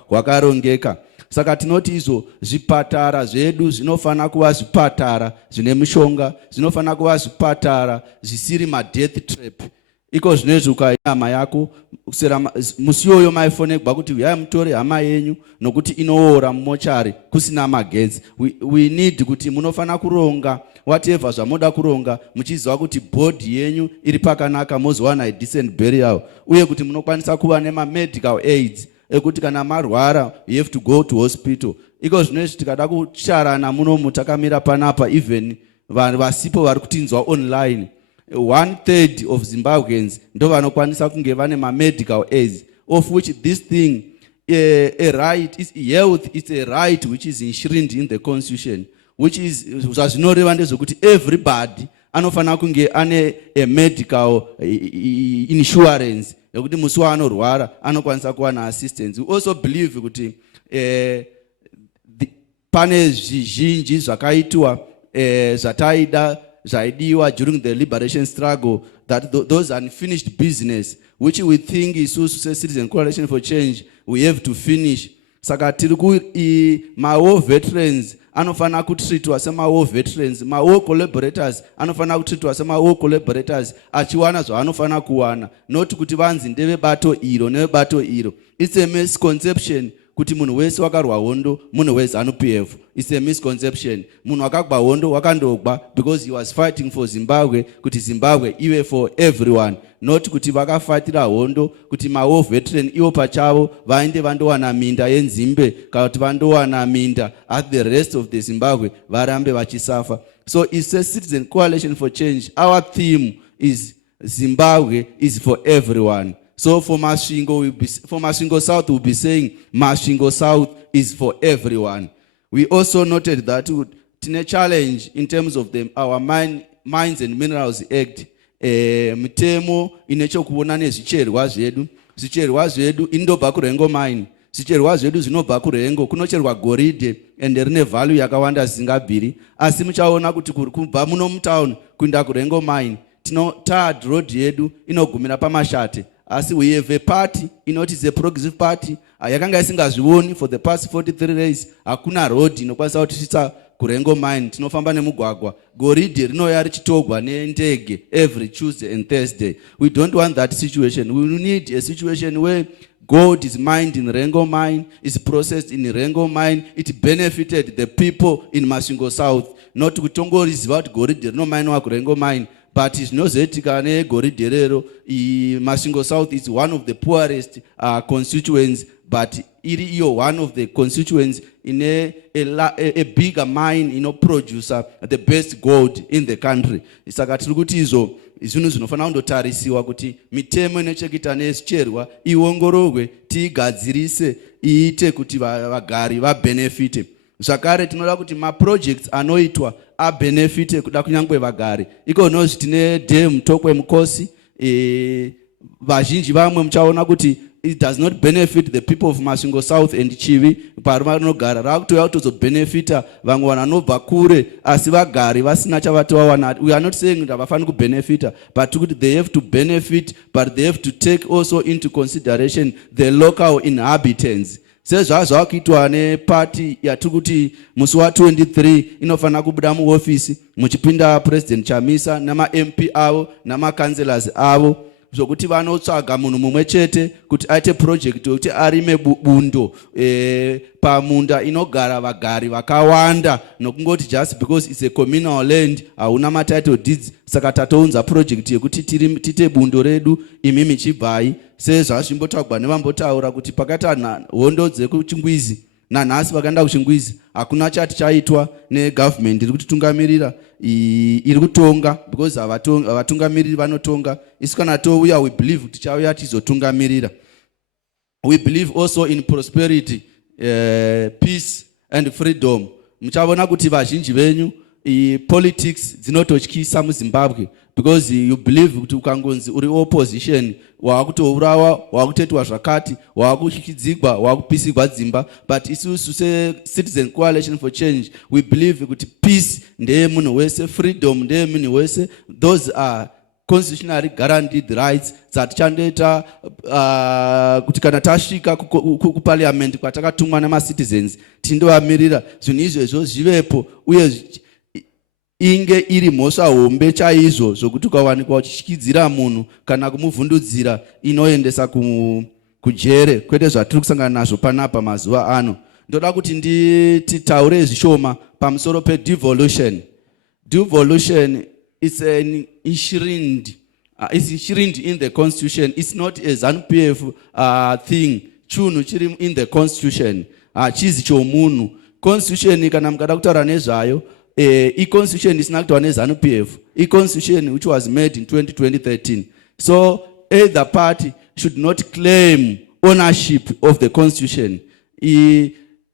hwakarongeka. Saka tinoti izvo zvipatara zvedu zvinofana kuva zvipatara zvine mishonga, zvinofana kuva zvipatara zvisiri ma-death trap. Iko zvinezvi ukaihama yako musi iyoyo maifonegwa kuti uyai mutore hama yenyu nokuti inoora mumochari kusina magetsi. We need kuti munofana kuronga whatever zvamoda kuronga muchiziva kuti body yenyu iri pakanaka, mozowana decent burial, uye kuti munokwanisa kuva nema-medical aids ekuti kana marwara you have to go to hospital. Iko zvinezvi tikada kucharana munomu takamira panapa, even vanhu vasipo vari kutinzwa online, 1/3 of Zimbabweans ndo vanokwanisa kunge vane ma-medical aids, of which this thing a right is health, it's a right which is enshrined in the constitution, which is zvazvinoreva ndezvokuti everybody anofana kunge ane a medical insurance yekuti musi waanorwara anokwanisa kuwana assistance. We also believe kuti pane zvizhinji zvakaitwa zvaidiwa during the liberation struggle, that those unfinished business which we think isusu se-Citizen Coalition for Change we have to finish. Saka tiri kuti ma-war veterans anofana kutreatwa sema-war veterans, ma-war collaborators anofana kutreatwa sema-war collaborators achiwana zvaanofana kuwana, not kuti vanzi ndevebato iro nevebato iro. It's a misconception kuti munhu wese wakarwa hondo munhu weZANU-PF. It's a misconception. Munhu wakagba hondo wakandogba because he was fighting for Zimbabwe, kuti Zimbabwe iwe for everyone, not kuti vakafatira hondo kuti ma-war veteran ivo pachavo vaende vandowana minda yenzimbe kana kuti vandowana minda at the rest of the Zimbabwe varambe vachisafa. So it's a Citizen Coalition for Change. Our theme is Zimbabwe is for everyone. So for Masvingo South, we'll be saying Masvingo South is for everyone. We also noted that tine challenge in terms of our Mines and Minerals Act, mitemo inechokuona nezvicherwa zvedu. Zvicherwa zvedu indobva kuRengo mine. Zvicherwa zvedu zvinobva kuRengo kunocherwa goridhe and rine value yakawanda zisingabviri. Asi muchaona kuti kubva muno mutown kuenda kuRengo mine, tarred road yedu inogumira pamashate. As we have a party, it's a progressive party, yakanga isingazvioni for the past 43 days, hakuna road inokwanisa kutisvitsa kuRengo mine, tinofamba nemugwagwa. Goridhe rinouya richitogwa nendege every Tuesday and Thursday. We don't want that situation. We need a situation where gold is mined in Rengo mine, is processed in Rengo mine. It benefited the people in Masvingo South, not kutongoriziva kuti goridhe rinominwa kuRengo mine. But zvinozoitika negoridhe rero, Masvingo South is one of the poorest constituents, but iri iyo one of the constituents in a bigger mine producer the best gold in the country. Saka tiri kuti izvo zvinhu zvinofana kundotarisiwa kuti mitemo inechekuita nezvicherwa iongororwe, tiigadzirise, iite kuti vagari vabenefite. Zvakare tinoda kuti ma-projects anoitwa abenefite kuda kunyangwe vagari. Iko nozvi tine dam Tokwe Mukosi, vazhinji vamwe muchaona kuti it does not benefit the people of Masvingo South and Chivi pavanogara, rakutoya kutozobenefita vamwe vanobva kure asi vagari vasina chavatowana. We are not saying that havafani kubenefita, but they have to benefit, but they have to take also into consideration the local inhabitants. sezvazvakuitwa nepati yatiri kuti musi wa23 inofanira kubuda muofisi muchipinda president Chamisa nama-MP avo namakanselors avo zvokuti vanotsvaga munhu mumwe chete kuti aite project yokuti arime bundo pamunda inogara vagari vakawanda nokungoti just because it's a communal land hauna matitle deeds. Saka tatounza project yekuti tite bundo redu imi michibvai sezvazvimbotaurwa nevambotaura kuti pakati hondo dzekuchingwizi nanhasi vakaenda kuchingwizi hakuna chati chaitwa negovernment iri kutitungamirira iri kutonga because havatungamiriri vanotonga. Isu kana touya we believe tichauya tizotungamirira. We believe also in prosperity, peace and freedom. Muchavona kuti vazhinji venyu politics dzinototyisa muZimbabwe because you believe kuti ukangonzi uri opposition wakutourawa wakutetwa zvakati wakuchikidzigwa wakupisigwa dzimba. But isusu se-Citizen Coalition for Change we believe kuti peace ndeye munhu wese, freedom ndeye munhu wese. Those are constitutionally guaranteed rights dzatichandoita kuti kana tasvika kuparliament kwatakatumwa nemacitizens tindovamirira zvinhu izvezvo zvivepo uye inge iri mhosva hombe chaizvo zvokuti ukawanikwa uchityidzira munhu kana kumuvhundudzira inoendesa kujere, kwete zvatiri kusangana nazvo panapa mazuva ano. Ndoda kuti nditaure zvishoma pamusoro pe-devolution. Devolution is an enshrined, it's enshrined in the constitution. It's not a ZANU-PF thing. Chunhu chiri in the constitution. Chizi chomunhu. Constitution kana mukada kutaura nezvayo, constitution isina kuitwa neZANU-PF. Constitution which was made in 2013. So either party should not claim ownership of the constitution.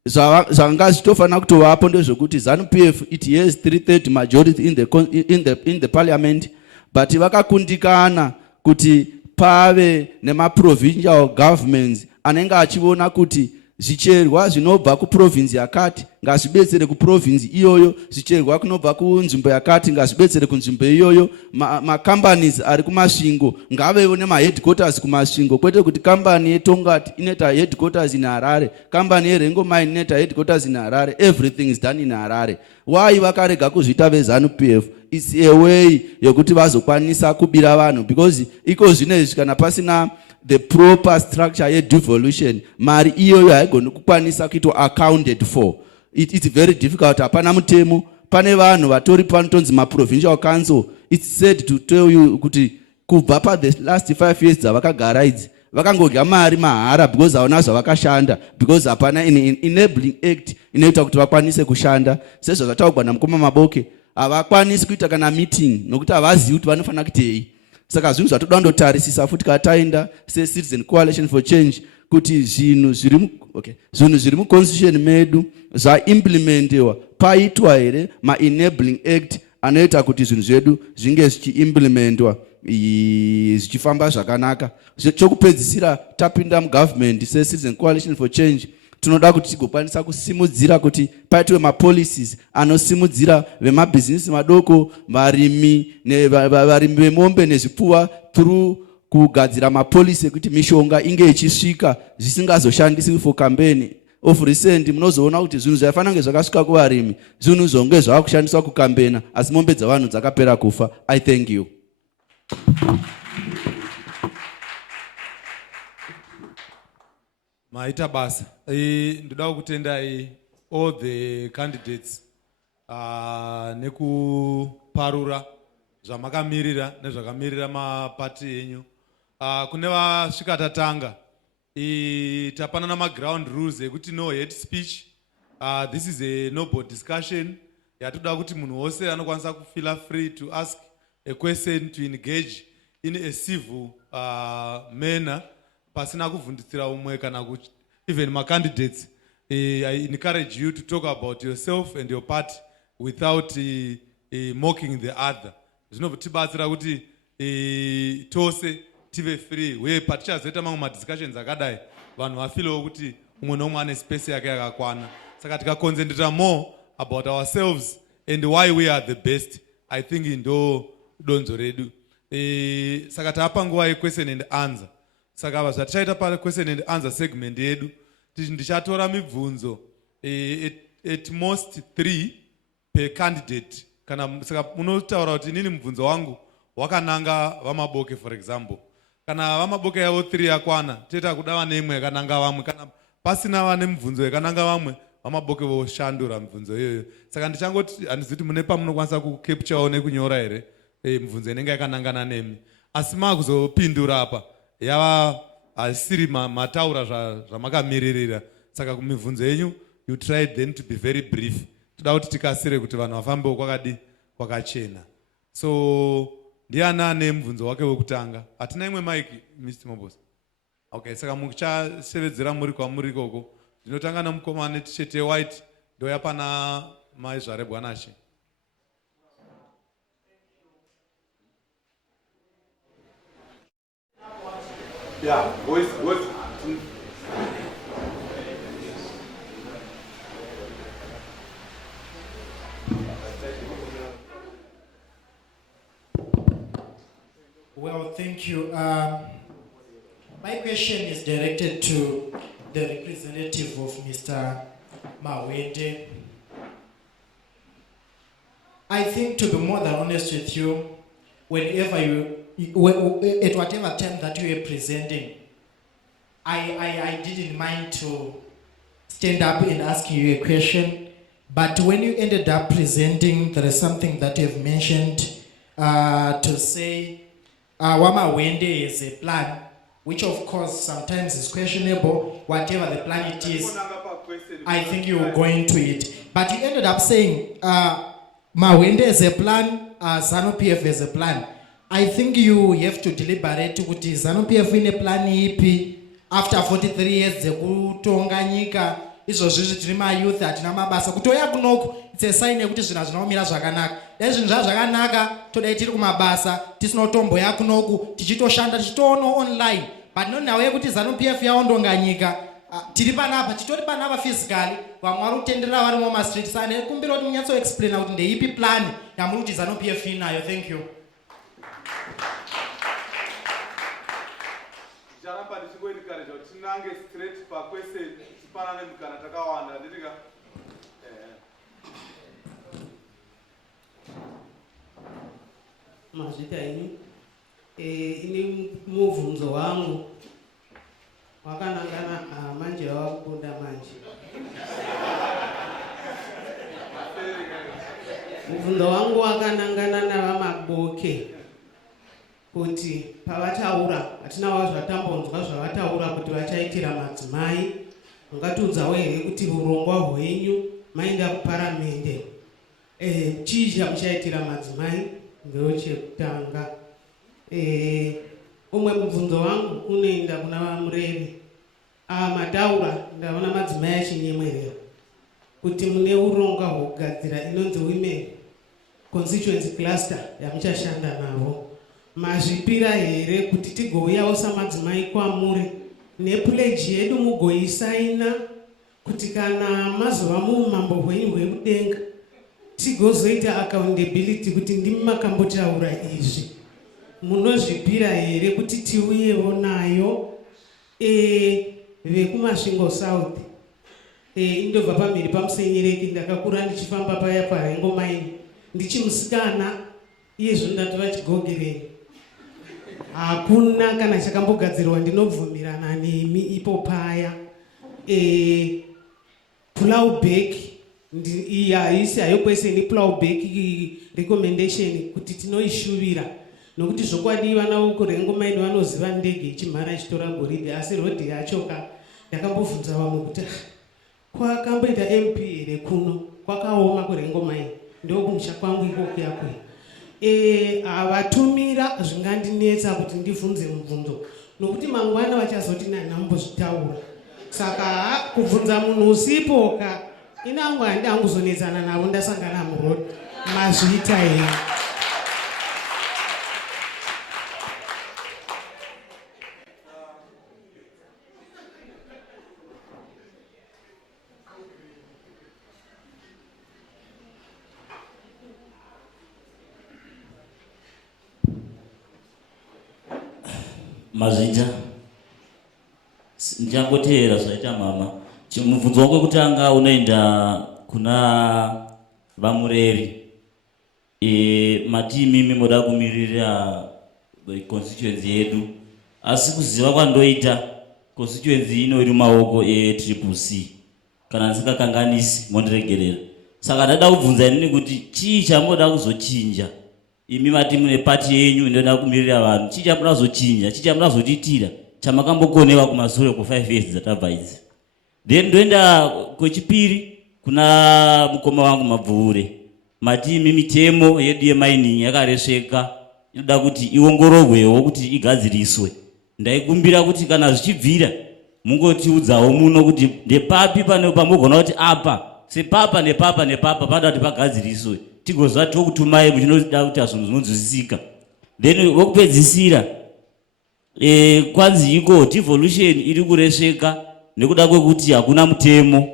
Zvanga zvitofanira kutovapo ndezvokuti ZANU-PF it has 3/3 majority in the parliament, but vakakundikana kuti pave nema-provincial governments anenge achiona kuti zvicherwa zvinobva kuprovinsi yakati ngazvibetsere kuprovinsi iyoyo, zvicherwa kunobva kunzvimbo yakati ngazvibetsere kunzvimbo iyoyo. Macompanies ari kumasvingo ngavewo nemaheadquarters kumasvingo, kwete kuti kambani yeTongati inoita headquarters in Harare, kambani yeRengo Mine inoita headquarters in Harare. Everything is done in Harare. Why vakarega kuzviita veZANU-PF? It's a way yokuti vazokwanisa kubira vanhu because iko zvinezvi kana pasina the proper structure ye-devolution mari iyoyo haigoni kukwanisa kuitwa accounted for. It's very difficult. Hapana mutemo, pane vanhu vatori panotonzi ma-provincial council. It's said to tell you kuti kubva pa the last 5 years dzavakagara idzi vakangodya mari mahara because haona zvavakashanda, because hapana enabling act inoita kuti vakwanise kushanda. Sezvo zvataurwa namukoma Maboke, havakwanisi kuita kana meeting nokuti havazivi kuti vanofanira kuitei. Saka zvinhu zvatoda kundotarisisa futi kana taenda se-Citizen Coalition for Change kuti zvinhu zviri muconstitution medu zvaimplementiwa paitwa here ma-enabling act anoita kuti zvinhu zvedu zvinge zvichiimplementwa zvichifamba zvakanaka. Chokupedzisira tapinda mugovernment se-Citizen Coalition for Change tinoda kuti tigokwanisa kusimudzira kuti paitwe mapolicies anosimudzira vemabhizinesi madoko, varimi vemombe nezvipfuwa through kugadzira mapolicy ekuti mishonga inge ichisvika zvisingazoshandiswi for campaign. Of recent munozoona kuti zvinhu zvaifanira kunge zvakasvika kuvarimi zvinhu zvonge zvaakushandiswa kukambena asi mombe dzavanhu dzakapera kufa. I thank you. Maita basa. Ndoda kutendai all the candidates nekuparura zvamakamirira nezvakamirira mapati enyu. Kune vasvika tatanga tapanana ma-ground rules ekuti no hate speech. This is a noble discussion. Yatoda kuti munhu wose anokwanisa kufeel free to ask a question, to engage in a civil manner. Pasina kuvhunditsira umwe kana even ma-candidates. I encourage you to talk about yourself and your party without mocking the other. Zvinotibatsira kuti tose tive free. We patichazoita mamwe ma-discussions akadai vanhu vafilewo kuti umwe nomwe ane space yake yakakwana. Saka tikaconcentrate more about ourselves and why we are the best, I think ndo donzo redu. Saka tapa nguva ye question and answer. Saka zvatichaita pa question and answer segment yedu ndichatora mibvunzo at most 3 per candidate. Kana saka unotaura kuti inini mubvunzo wangu wakananga vamaboke for example. Kana vamaboke yavo 3 yakwana, toita kuda vane imwe yakananga vamwe. Kana pasina vane mibvunzo yakananga vamwe, vamaboke voshandura mibvunzo iyoyo. Saka ndichangoti handizivi kuti mune pamunokwanisa kucapture nekunyora here mibvunzo inenge yakanangana nemi. Asi makuzopindura apa yava hasiri mataura zvamakamirira. Saka kumibvunzo yenyu you tried then to be very brief. Toda kuti tikasire kuti vanhu vafambewo kwakachena. So ndiani ane mubvunzo wake wekutanga? Hatina imwe mike Mr. Mabos. Okay, saka muchasevedzera muri kwamuri ikoko. Ndinotanga nomukomana t-shirt white ndoya pana maizvare Bwanashe. Yeah, voice. Well, thank you. My question is directed to the representative of Mr. Mawende. I think, to be more than honest with you, whenever at whatever time that you were presenting, I didn't mind to stand up and ask you a question. But when you ended up presenting, there is something that you have mentioned to say, Wamawende is a plan, which of course sometimes is questionable, whatever the plan it is. I think you were going to it. But you ended up saying, Mawende is a plan, ZANU-PF is a plan. I think you have to deliberate kuti ZANU-PF in a plan ipi after 43 years dzekutonga nyika izvozvi tiri mayouth hatina mabasa kutoya kunoku it's a sign yekuti zvinhu zvinomira zvakanaka. Dai zvinhu zvakanaka todai tiri kumabasa tisinotomboya kunoku tichitoshanda tichitoona online. But nonhau yekuti ZANU-PF yaondonga nyika tiri panapa titori panapa physically vamwe vari kutenderera varimo mastreet sane kumbira kuti munyatso explaina kuti ndeipi plan yamuri kuti ZANU-PF inayo. Thank you. Charamba ndichikoencourage kuti tinange straight pakwese tipanane mukana takawanda nditika. Mazvita ini ini mubvunzo wangu wakanangana manje wakubuda manje. Mubvunzo wangu wakanangana navamaboke kuti pavataura hatina wazvatambonzwa zvavataura kuti vachaitira madzimai. Ungatiudzawo here kuti urongwa hwenyu maenda kuparamende chii chamuchaitira madzimai? Ndochekutanga. Umwe mubvunzo wangu unoenda kuna vamurevi. Mataura ndaona madzimai achinyemwerera kuti mune urongwa hwekugadzira inonzi women constituency cluster yamuchashanda navo. Mazvipira here kuti tigouyawo samadzimai kwamuri nepledge yedu mugoisaina kuti kana mazova muumambo hwenyu hwemudenga tigozoita accountability kuti ndimi makambotaura izvi. Munozvipira here kuti tiuyewo nayo? Vekumasvingo south indobva pamhiri pamusenyereki ndakakura ndichifamba paya parengo maini ndichimusikana iyezvo ndatova chigogereni. Hakuna kana chakambogadzirwa ndinobvumirana nemi ipo paya. Plowback iyi haisi hayo kwese ni plowback recommendation kuti tinoishuvira nokuti zvokwadi vana vokurengo maini vanoziva ndege ichimhara ichitora goridhe asi rodhi yachoka. Ndakambobvunza vamwe kuti kwakamboita MP here kuno kwakaoma kurengo maini ndokumusha kwangu ikoko yakwe. Havatumira zvingandinetsa kuti ndibvunze mubvunzo nokuti mangwana vachazoti nanhambozvitaura. Saka kubvunza munhu usipoka inangu handanguzonetsana navo ndasangana muroad. Mazviita here? Mazvinja ndichangoteera zvaita mama Mubvunzo wangu wekutanga unoenda kuna vamureri. Matimimi moda kumirira constituency yedu. Asi kuziva kwandoita constituency ino iri maoko e-CCC. Kana ndisingakanganisi mondiregerera. Saka ndada kubvunza inini kuti chii chamoda kuzochinja. Imi mati mune pati yenyu inoda kumirira vanhu. Chii chamoda kuzochinja, chii chamoda kuzotiitira. Chamakambokonewa kumashure ku5 years dzatabva idzi. Then ndoenda kwechipiri kuna mukoma wangu Mabvuure. Mati imi mitemo yedu yemining yakaresveka. Inoda kuti iongororwewo kuti igadziriswe. Ndaikumbira kuti kana zvichibvira mungotiudzawo muno kuti ndepapi pamogona kuti apa sepapa nepapa nepapa pada kuti pagadziriswe tigozva tokutumai muchinoda kuti zvinhu zvinonzwisisika. Then wokupedzisira kwanzi iko devolution iri kuresveka nekuda kwekuti hakuna mutemo.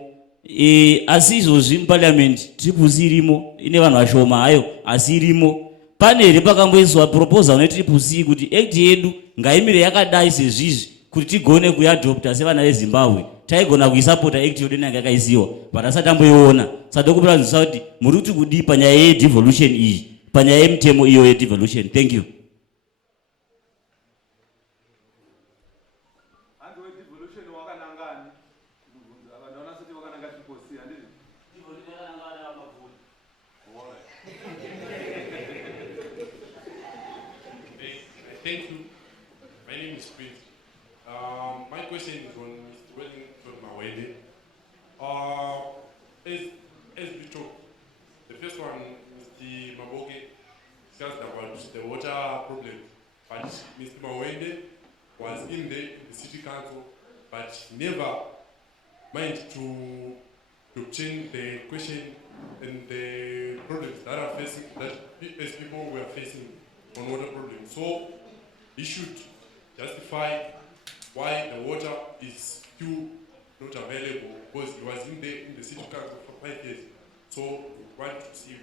Asi izvozvi muparliament CCC irimo ine vanhu vashoma hayo asi irimo. Pane here pakamboiswa proposal neCCC kuti act yedu ngaimire yakadai sezvizvi kuti tigone kuiadopta sevana veZimbabwe. Taigona kuisapota act yedu inenge yakaisiwa but asati amboiona. Saka ndokupira kuti muri kuti kudii panyaya yedevolution iyi, panyaya yemitemo iyo yedevolution. Thank you. Thank you. My name is Prince. My question is on Mr. Wellington Mawende. As we talk, the first one, Mr. Maboke, discussed about the water problem. But Mr. Mawende was in the city council, but never mind to change the question and the problems that are facing, that as people were facing on water problems. So he should justify why the water is still not available, because he was in the city council for 5 years. So we want to see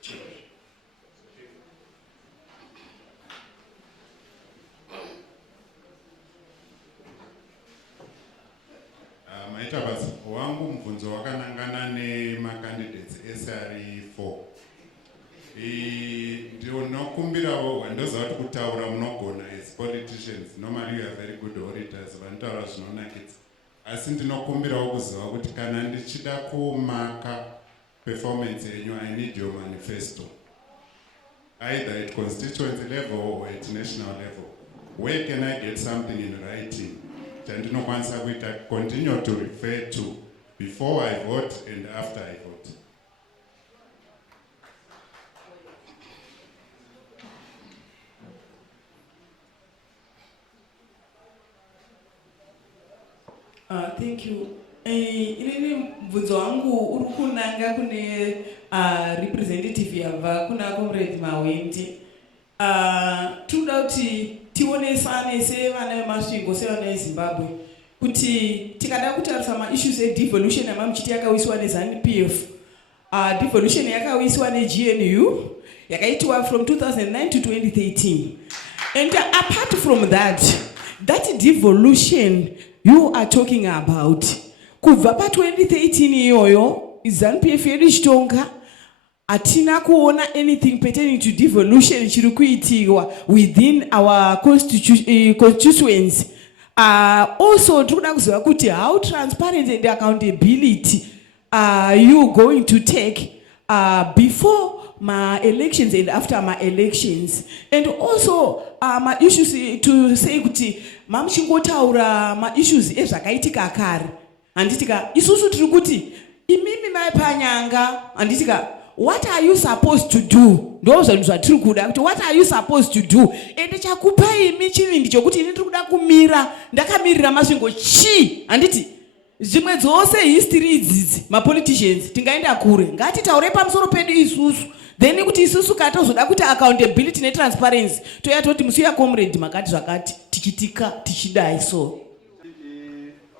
change. Maita basi wangu mvunzo wakanangana nemacandidates SRE4. Ndinokumbirawo wandoziva kuti kutaura munogona as politicians. Normally you are very good orators, vanotaura zvinonakidza. Asi ndinokumbirawo kuziva kuti kana ndichida kumaka performance yenyu, I need your manifesto. Either at constituency level or at national level. Where can I get something in writing? Chandinokwanisa kuita continue to refer to before I vote and after I vote. Thank you. Inini mvunzo wangu uri kunanga kune representative yabva kuna comrade Mawende. Tinoda kuti tionesane sevana vemasvingo sevana veZimbabwe kuti tikada kutarisa maissues edevolution amamuchiti yakawiswa neZANU-PF. Devolution yakawiswa neGNU yakaitwa from 2009 to 2013. And apart from that devolution you are talking about, kubva pa 2013 iyoyo ZANU-PF yedu chitonga atina kuona anything pertaining to devolution chiri kuitirwa within our constituency. Also tikuda kuziva kuti how transparent and accountability are you going to take before my elections and after my elections. And also my issues to say kuti mamuchingotaura ma issues ezvakaitika kare. Anditika isusu tiri kuti imimi maipanyanga. Anditika what are you supposed to do? Ndo zvanhu zvatiri kuda kuti what are you supposed to do? Ende chakupa imi chivindi chokuti ini ndiri kuda kumira ndakamirira masvingo chi. Anditi zvimwe dzose history idzidzi mapoliticians tingaenda kure. Ngatitaure pamusoro pedu isusu. Then kuti isusu katozoda kuti accountability netransparency toya toti musiya comrade makati zvakati tichitika tichidai so.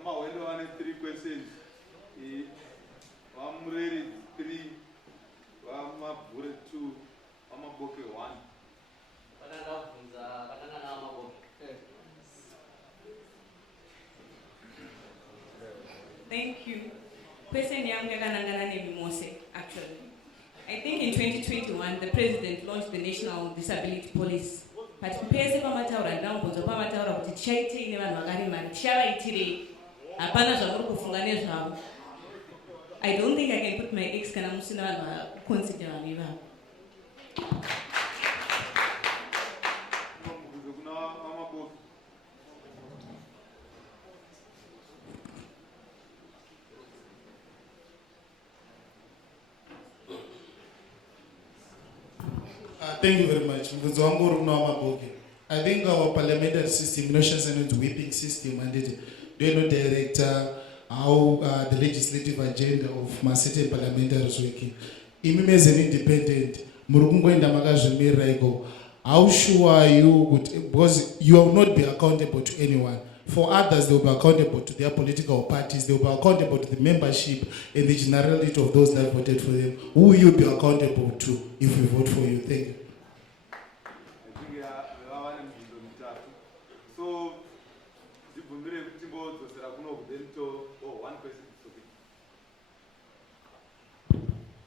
Mawende wane 3 questions. Vamureri 3, Vamabvuure 2, Vamaboke 1. Thank you. Question yangu yakanangana nemimose, actually. I think in 2021, the president launched the National Disability Police. But pese pamataura ndambonzo pamataura kuti tichaite ine vanhu vakaremara tichavaitire hapana zvamuri kufunga nezvavo. I don't think I can put my ex kana musina vanhu vakuconsider vanhu ivavo. Thank you very much. I think our parliamentary system, is whipping system, and it do direct how the legislative agenda of certain parliamentarians working. Imi as an independent, how sure are you? Because you will not be accountable to anyone. For others, they will be accountable to their political parties. They will be accountable to the membership and the generality of those that voted for them. Who will you be accountable to if we vote for you? Thank you.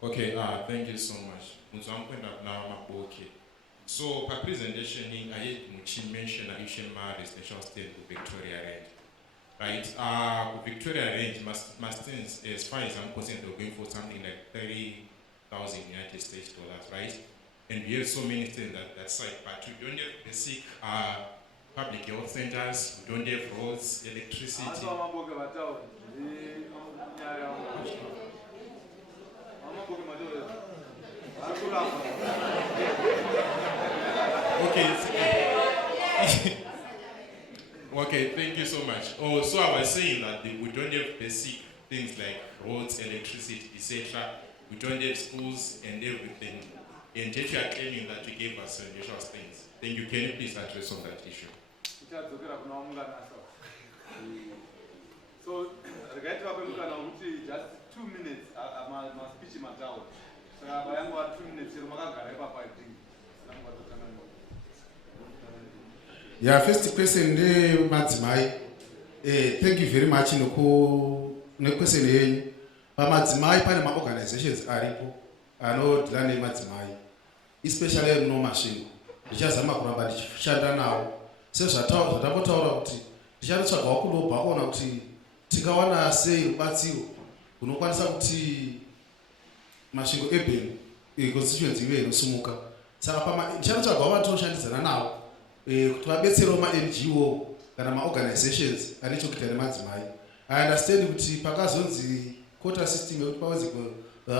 Okay, thank you so much. So, per presentation, I had mention a residential state of Victoria Range. Right? Victoria Range must as far as I'm concerned, they're going for something like 30,000 United States dollars, right? And we have so many things that side, but we don't have basic public health centers, we don't have roads, electricity. Okay. Okay, thank you so much. Oh, so I was saying that we don't have basic things like roads, electricity, etc. We don't have schools and everything. And yet you are claiming that you gave us unusual things. Thank you. Can you please address on that issue? So, just 2 minutes, my speech my town. So, I am 2 minutes, Yeah, first question, Madzimai. Thank you very much. No question here. But Madzimai, my organizations are people. I know the name Madzimai, especially no machine. Just a macro, but shut now. So, I thought that I thought just a walk over Tikawana say, but you know, once up to Masvingo Eben, a constituency way in Sumuka. Sarapama, in terms of our two now. To Roma NGO and my organizations, I need to get a I understand with the quota system of the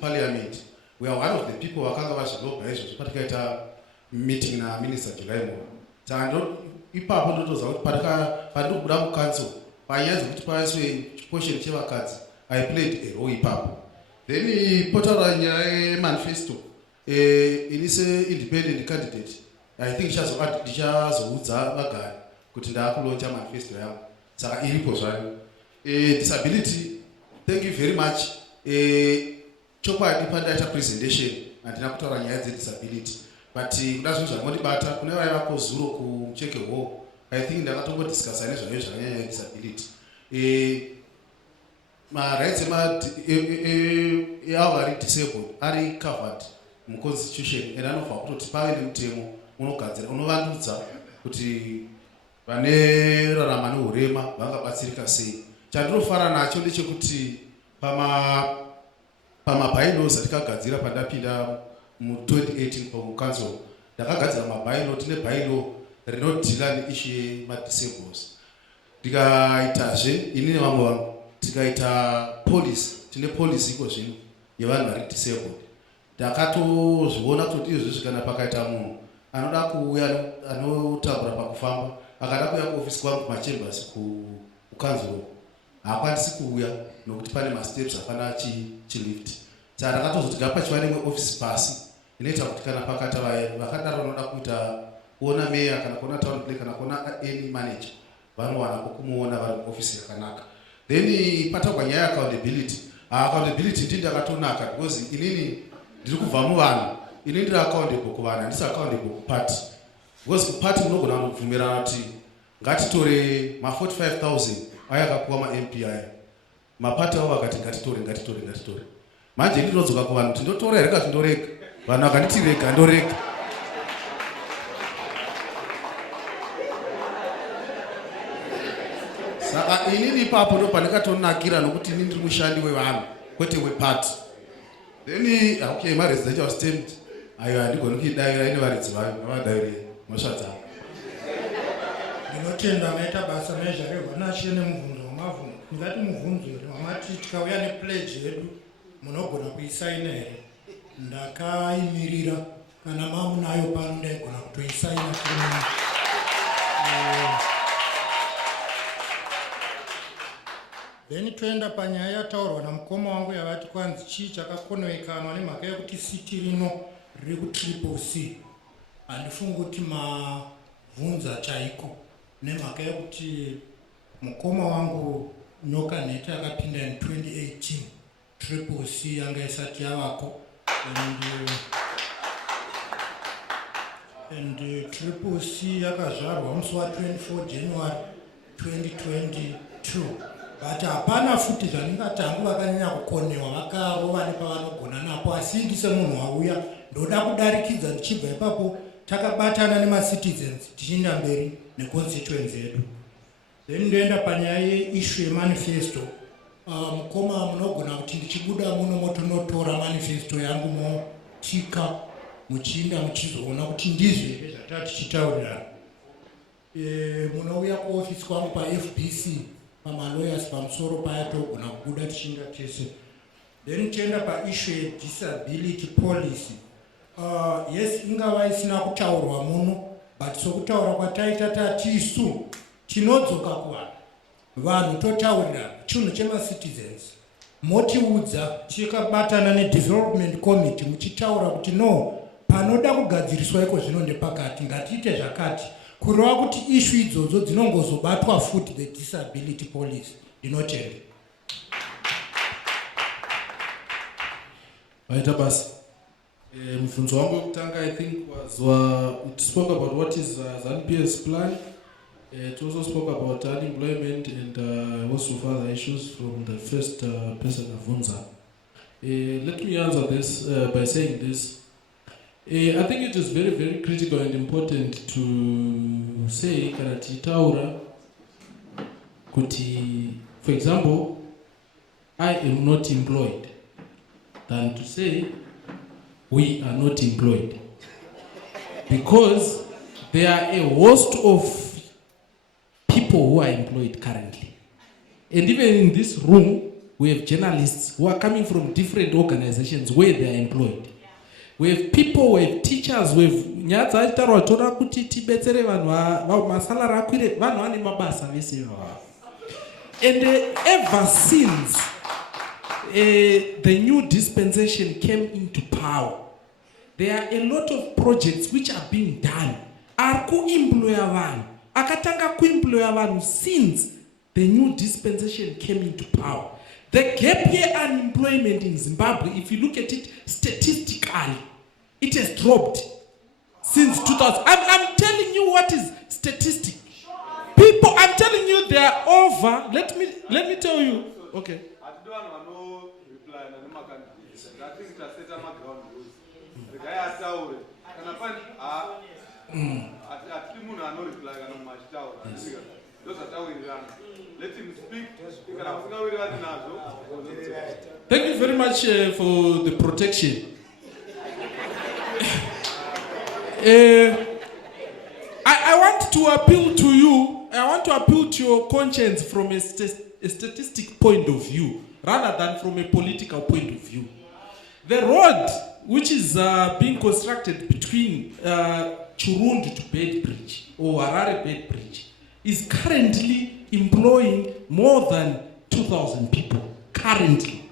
parliament. We are one of the people who are going meeting in our minister July. So I don't council. By years of pushing Chiva cards, I played a OEPAP. Then he put out a manifesto, independent candidate. I think she has Uza Kutinda launch manifesto. Saka iripo disability. Thank you very much. Chopa dipanda presentation and nakutora nyaya disability. But that's what I'm bata kunewa yako zuro ku cheke wo. I think ndakatongo discuss nyaya disability. My rights are disabled are covered in constitution and I know for kuti pave nemutemo unogadzira unovandudza kuti vane rarama neurema vangabatsirika sei. Chandinofara nacho ndechekuti pamabhainos atikagadzira pandapinda mu2018 pamukanzo ndakagadzira mabhaino. Tine bhaino rinodhila neissue yemadisables. Ndikaitazve ini nevamwe vangu tikaita police, tine police iko zvino yevanhu vari disabled. Ndakatozviona kuti izvozvi kana pakaita munhu anoda kuuya anotabura pakufamba akada kuuya kuofisi kwangu kumachambers kukanzuro haakwanisi kuuya nokuti pane masteps hapana chilift. Saka ndakatozoti ngapachiva nemwe ofisi pasi inoita kuti kana pakata vakadaro vanoda kuita kuona meya kana kuona town clerk kana kuona any manager vanowana kukumuona vari muofisi yakanaka. Then patagwa nyaya ya accountability. Accountability ndii ndakatonaka because inini ndiri kubva muvanhu. Ini ndiri accountable kuvanhu, handisi accountable kuparty. Because kuparty munogona kubvumirana kuti ngatitore ma 45,000 aya akapuwa ma-MP aya mapati avo vakati ngatitore. Manje ndinodzoka kuvanhu kuti ndotora here kana ndorega. Vanhu vakanditi rega ndorega. Saka inini ipapo ndo pandikatonakira nokuti ini ndiri mushandi wevanhu kwete wepati. Then okay, maresidential stamp ayo handigoni kuidavira ine varidzi vayo ngavadavire mhosva dzavo. Ndinotenda maita basa nezvaregwa nachie nemubvunzo wamavhunzo. Ndingati mubvunzo wamati tikauya nepledge yedu munogona kuisaina here. Ndakaimirira kana mamunayo pano ndaigona kutoisaina kuri. Then toenda panyaya yataurwa namukoma wangu yavati kwanzi chii chakakonowekanwa nemhaka yekuti siti rino riri kutriple C. Handifungi kuti mavhunza chaiko nemhaka yekuti mukoma wangu nyoka nhete akapinda in 2018 triple C yanga isati yavako and triple C yakazvarwa musi wa 24 January 2022. But hapana futi zvandingati hangu vakanyanya kukonewa vakarova nepavanogona napo, asi ndise munhu wauya ndoda kudarikidza ndichibva ipapo takabatana nemacitizens tichienda mberi neconstituency yedu. Then ndoenda panyaya yeissue yemanifesto. Mukoma munogona kuti ndichibuda muno motonotora manifesto yangu motika muchiinda muchizoona kuti ndizvo here zvatava tichitaurirana. Munouya kuofisi kwangu paFBC pamalawyers pamusoro paya togona kubuda tichinda tese. Then tienda paissue yedisability policy. Yes, ingava isina kutaurwa muno, but sokutaura kwataita tatisu tinodzoka kuvanhu. Vanhu totaurirana chinhu chemacitizens. Motiudza tikabatana nedevelopment committee muchitaura kuti no, panoda kugadziriswa iko zvino ndepakati, ngatiite zvakati. Kureva kuti issue idzodzo dzinongozobatwa futi the disability policy. Ndinotenda. Vaita basi. Mubvunzo wangu wekutanga I think was it spoke about what is ZANU-PF's plan. It also spoke about unemployment and also further issues from the first person Avunza. Let me answer this by saying this. I think it is very, very critical and important to say, Taura, kuti, for example, I am not employed, than to say we are not employed. Because there are a host of people who are employed currently. And even in this room, we have journalists who are coming from different organizations where they are employed. We have people, we have teachers, we have nyadza itarwa tora kuti tibetsere vanhu masalary akwire vanhu vane mabasa vese vava. And ever since the new dispensation came into power, there are a lot of projects which are being done. Are ku-employa vanhu. Akatanga ku-employa vanhu since the new dispensation came into power. The gap year unemployment in Zimbabwe, if you look at it statistically, it has dropped since 2000. I'm telling you what is statistic. People, I'm telling you they are over. Let me tell you. Okay. Let him speak. Thank you very much for the protection. I want to appeal to you. I want to appeal to your conscience from a statistic point of view, rather than from a political point of view. The road which is being constructed between Churundu to Bedbridge or Harare Bedbridge is currently employing more than 2,000 people. Currently,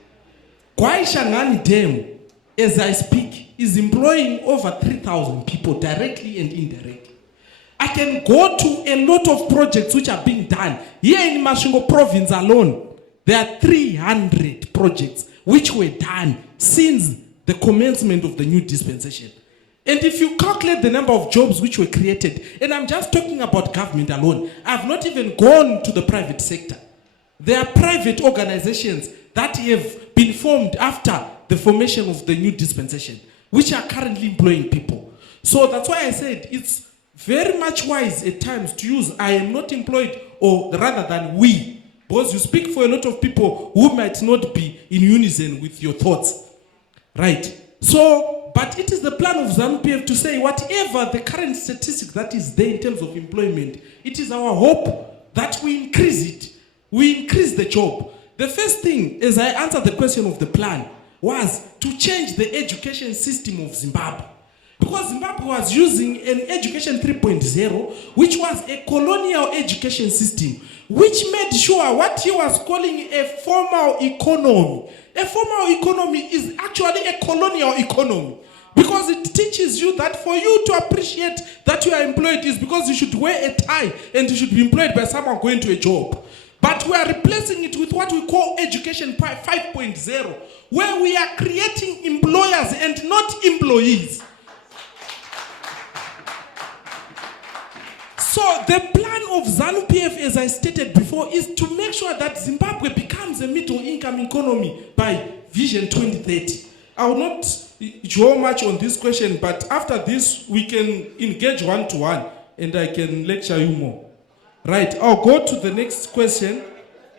Kwaishangani Dam, as I speak, is employing over 3,000 people directly and indirectly. I can go to a lot of projects which are being done. Here in Masvingo province alone, there are 300 projects which were done since the commencement of the new dispensation. And if you calculate the number of jobs which were created, and I'm just talking about government alone, I've not even gone to the private sector. There are private organizations that have been formed after the formation of the new dispensation, which are currently employing people. So that's why I said it's very much wise at times to use I am not employed or rather than we, because you speak for a lot of people who might not be in unison with your thoughts. Right? So, but it is the plan of ZANU-PF to say whatever the current statistic that is there in terms of employment, it is our hope that we increase it. We increase the job. The first thing, as I answered the question of the plan, was to change the education system of Zimbabwe. Because Zimbabwe was using an education 3.0, which was a colonial education system, which made sure what he was calling a formal economy. A formal economy is actually a colonial economy. Because it teaches you that for you to appreciate that you are employed is because you should wear a tie and you should be employed by someone going to a job. But we are replacing it with what we call education 5.0, where we are creating employers and not employees. So the plan of ZANU-PF, as I stated before, is to make sure that Zimbabwe becomes a middle-income economy by Vision 2030. I will not draw much on this question, but after this, we can engage one-to-one, and I can lecture you more. Right, I'll go to the next question,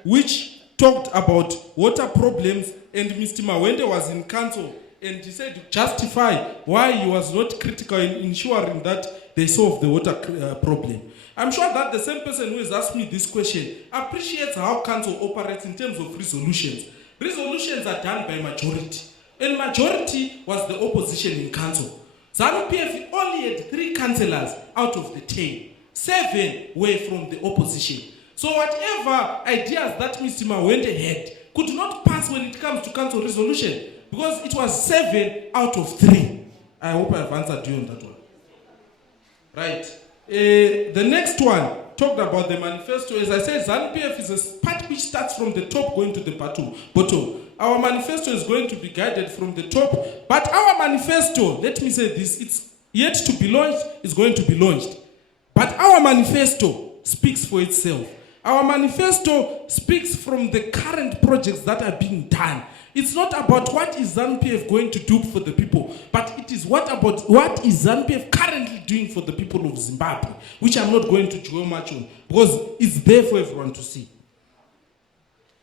which talked about water problems, and Mr. Mawende was in council, and he said to justify why he was not critical in ensuring that they solve the water problem. I'm sure that the same person who has asked me this question appreciates how council operates in terms of resolutions. Resolutions are done by majority, and majority was the opposition in council. ZANU-PF only had 3 councillors out of the 10. 7 were from the opposition. So whatever ideas that Mr. Mawende had could not pass when it comes to council resolution, because it was 7 out of 3. I hope I've answered you on that one. Right. The next one talked about the manifesto. As I said, ZANU-PF is a part which starts from the top going to the bottom. Our manifesto is going to be guided from the top, but our manifesto, let me say this, it's yet to be launched, it's going to be launched. But our manifesto speaks for itself. Our manifesto speaks from the current projects that are being done. It's not about what is ZANU-PF going to do for the people, but it is what is ZANU-PF currently doing for the people of Zimbabwe, which I'm not going to dwell much on, because it's there for everyone to see.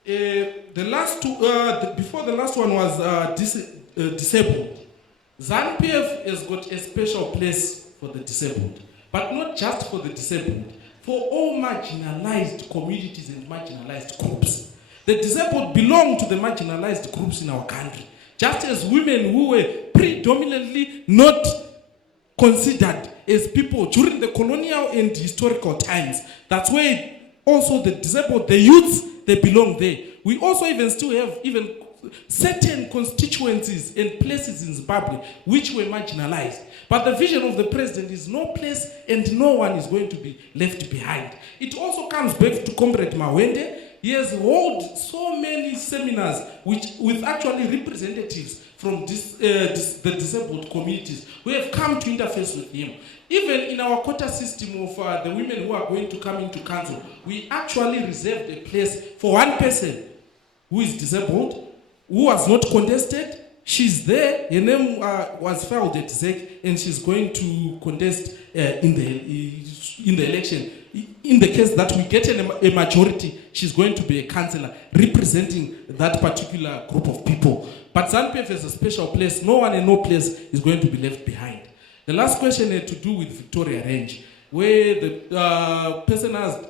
The last two, before the last one was disabled. ZANU-PF has got a special place for the disabled. But not just for the disabled, for all marginalized communities and marginalized groups. The disabled belong to the marginalized groups in our country, just as women who were predominantly not considered as people during the colonial and historical times. That's where also the disabled, the youths, they belong there. We also still have certain constituencies and places in Zimbabwe which were marginalized. But the vision of the president is no place and no one is going to be left behind. It also comes back to Comrade Mawende. He has held so many seminars with actually representatives from the disabled communities who have come to interface with him. Even in our quota system of the women who are going to come into council, we actually reserved a place for one person who is disabled, who was not contested. She's there, her name was filed at ZEC, and she's going to contest in the election. In the case that we get a majority, she's going to be a councillor representing that particular group of people. But ZANU-PF has a special place. No one and no place is going to be left behind. The last question had to do with Victoria Range, where the person asked,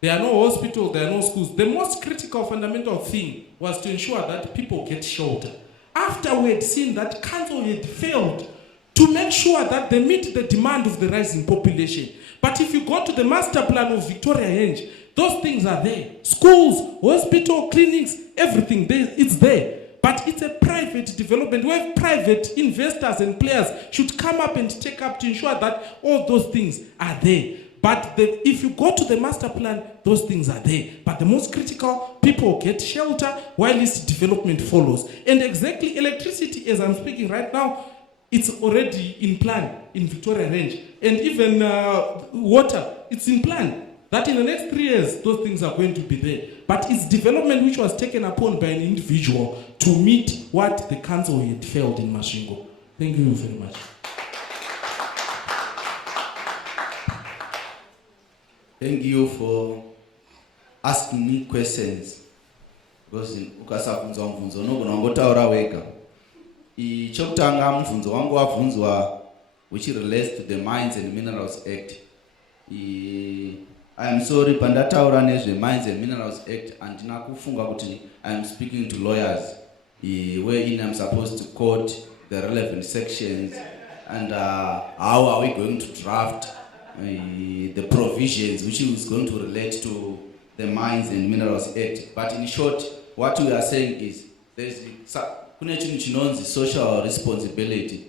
there are no hospitals, there are no schools. The most critical fundamental thing was to ensure that people get shelter. After we had seen that council had failed to make sure that they meet the demand of the rising population. But if you go to the master plan of Victoria Range, those things are there. Schools, hospital, clinics, everything, it's there. But it's a private development where private investors and players should come up and take up to ensure that all those things are there. But if you go to the master plan, those things are there. But the most critical, people get shelter while this development follows. And exactly electricity, as I'm speaking right now, it's already in plan in Victoria Range. And even water, it's in plan. that in the next 3 years, those things are going to be there. But it's development which was taken upon by an individual to meet what the council had failed in Masvingo. Thank you very much. Thank you for asking me questions. Because ukasabvunzwa mubvunzo unogona kungotaura wega. Chokutanga mubvunzo wangu wabvunzwa which relates to the Mines and Minerals Act. I am sorry pandataura nezve Mines and Minerals Act andina kufunga kuti I am speaking to lawyers wherein I am supposed to quote the relevant sections and how are we going to draft the provisions which is going to relate to the Mines and Minerals Act. But in short, what we are saying is there's kune chinhu chinonzi social responsibility.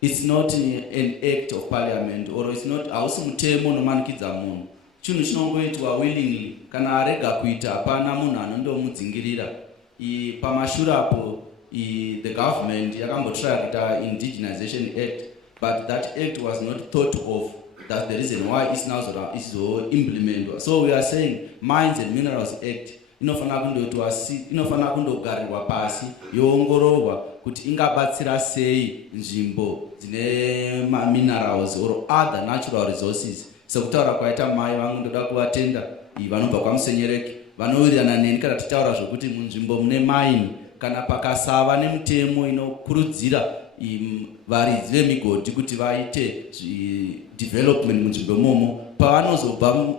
It's not an act of parliament or it's not hausi mutemo unomanikidza munhu. Chinhu chinongoitwa willingly kana arega kuita hapana munhu anondomudzingirira. Pamashurapo the government yakambotry kuita Indigenization Act, but that act was not thought of. That's the reason why it's now so implemented. So we are saying Mines and Minerals Act inofana kundogarirwa pasi yoongororwa kuti ingabatsira sei nzvimbo dzine minerals or other natural resources. Sekutaura kwaita mai vangu ndoda kuvatenda vanobva kwamusenyereki vanowirirana neni kana titaura zvokuti munzvimbo mune mine kana pakasava nemutemo inokurudzira varidzi vemigodhi kuti vaite development munzvimbo imomo,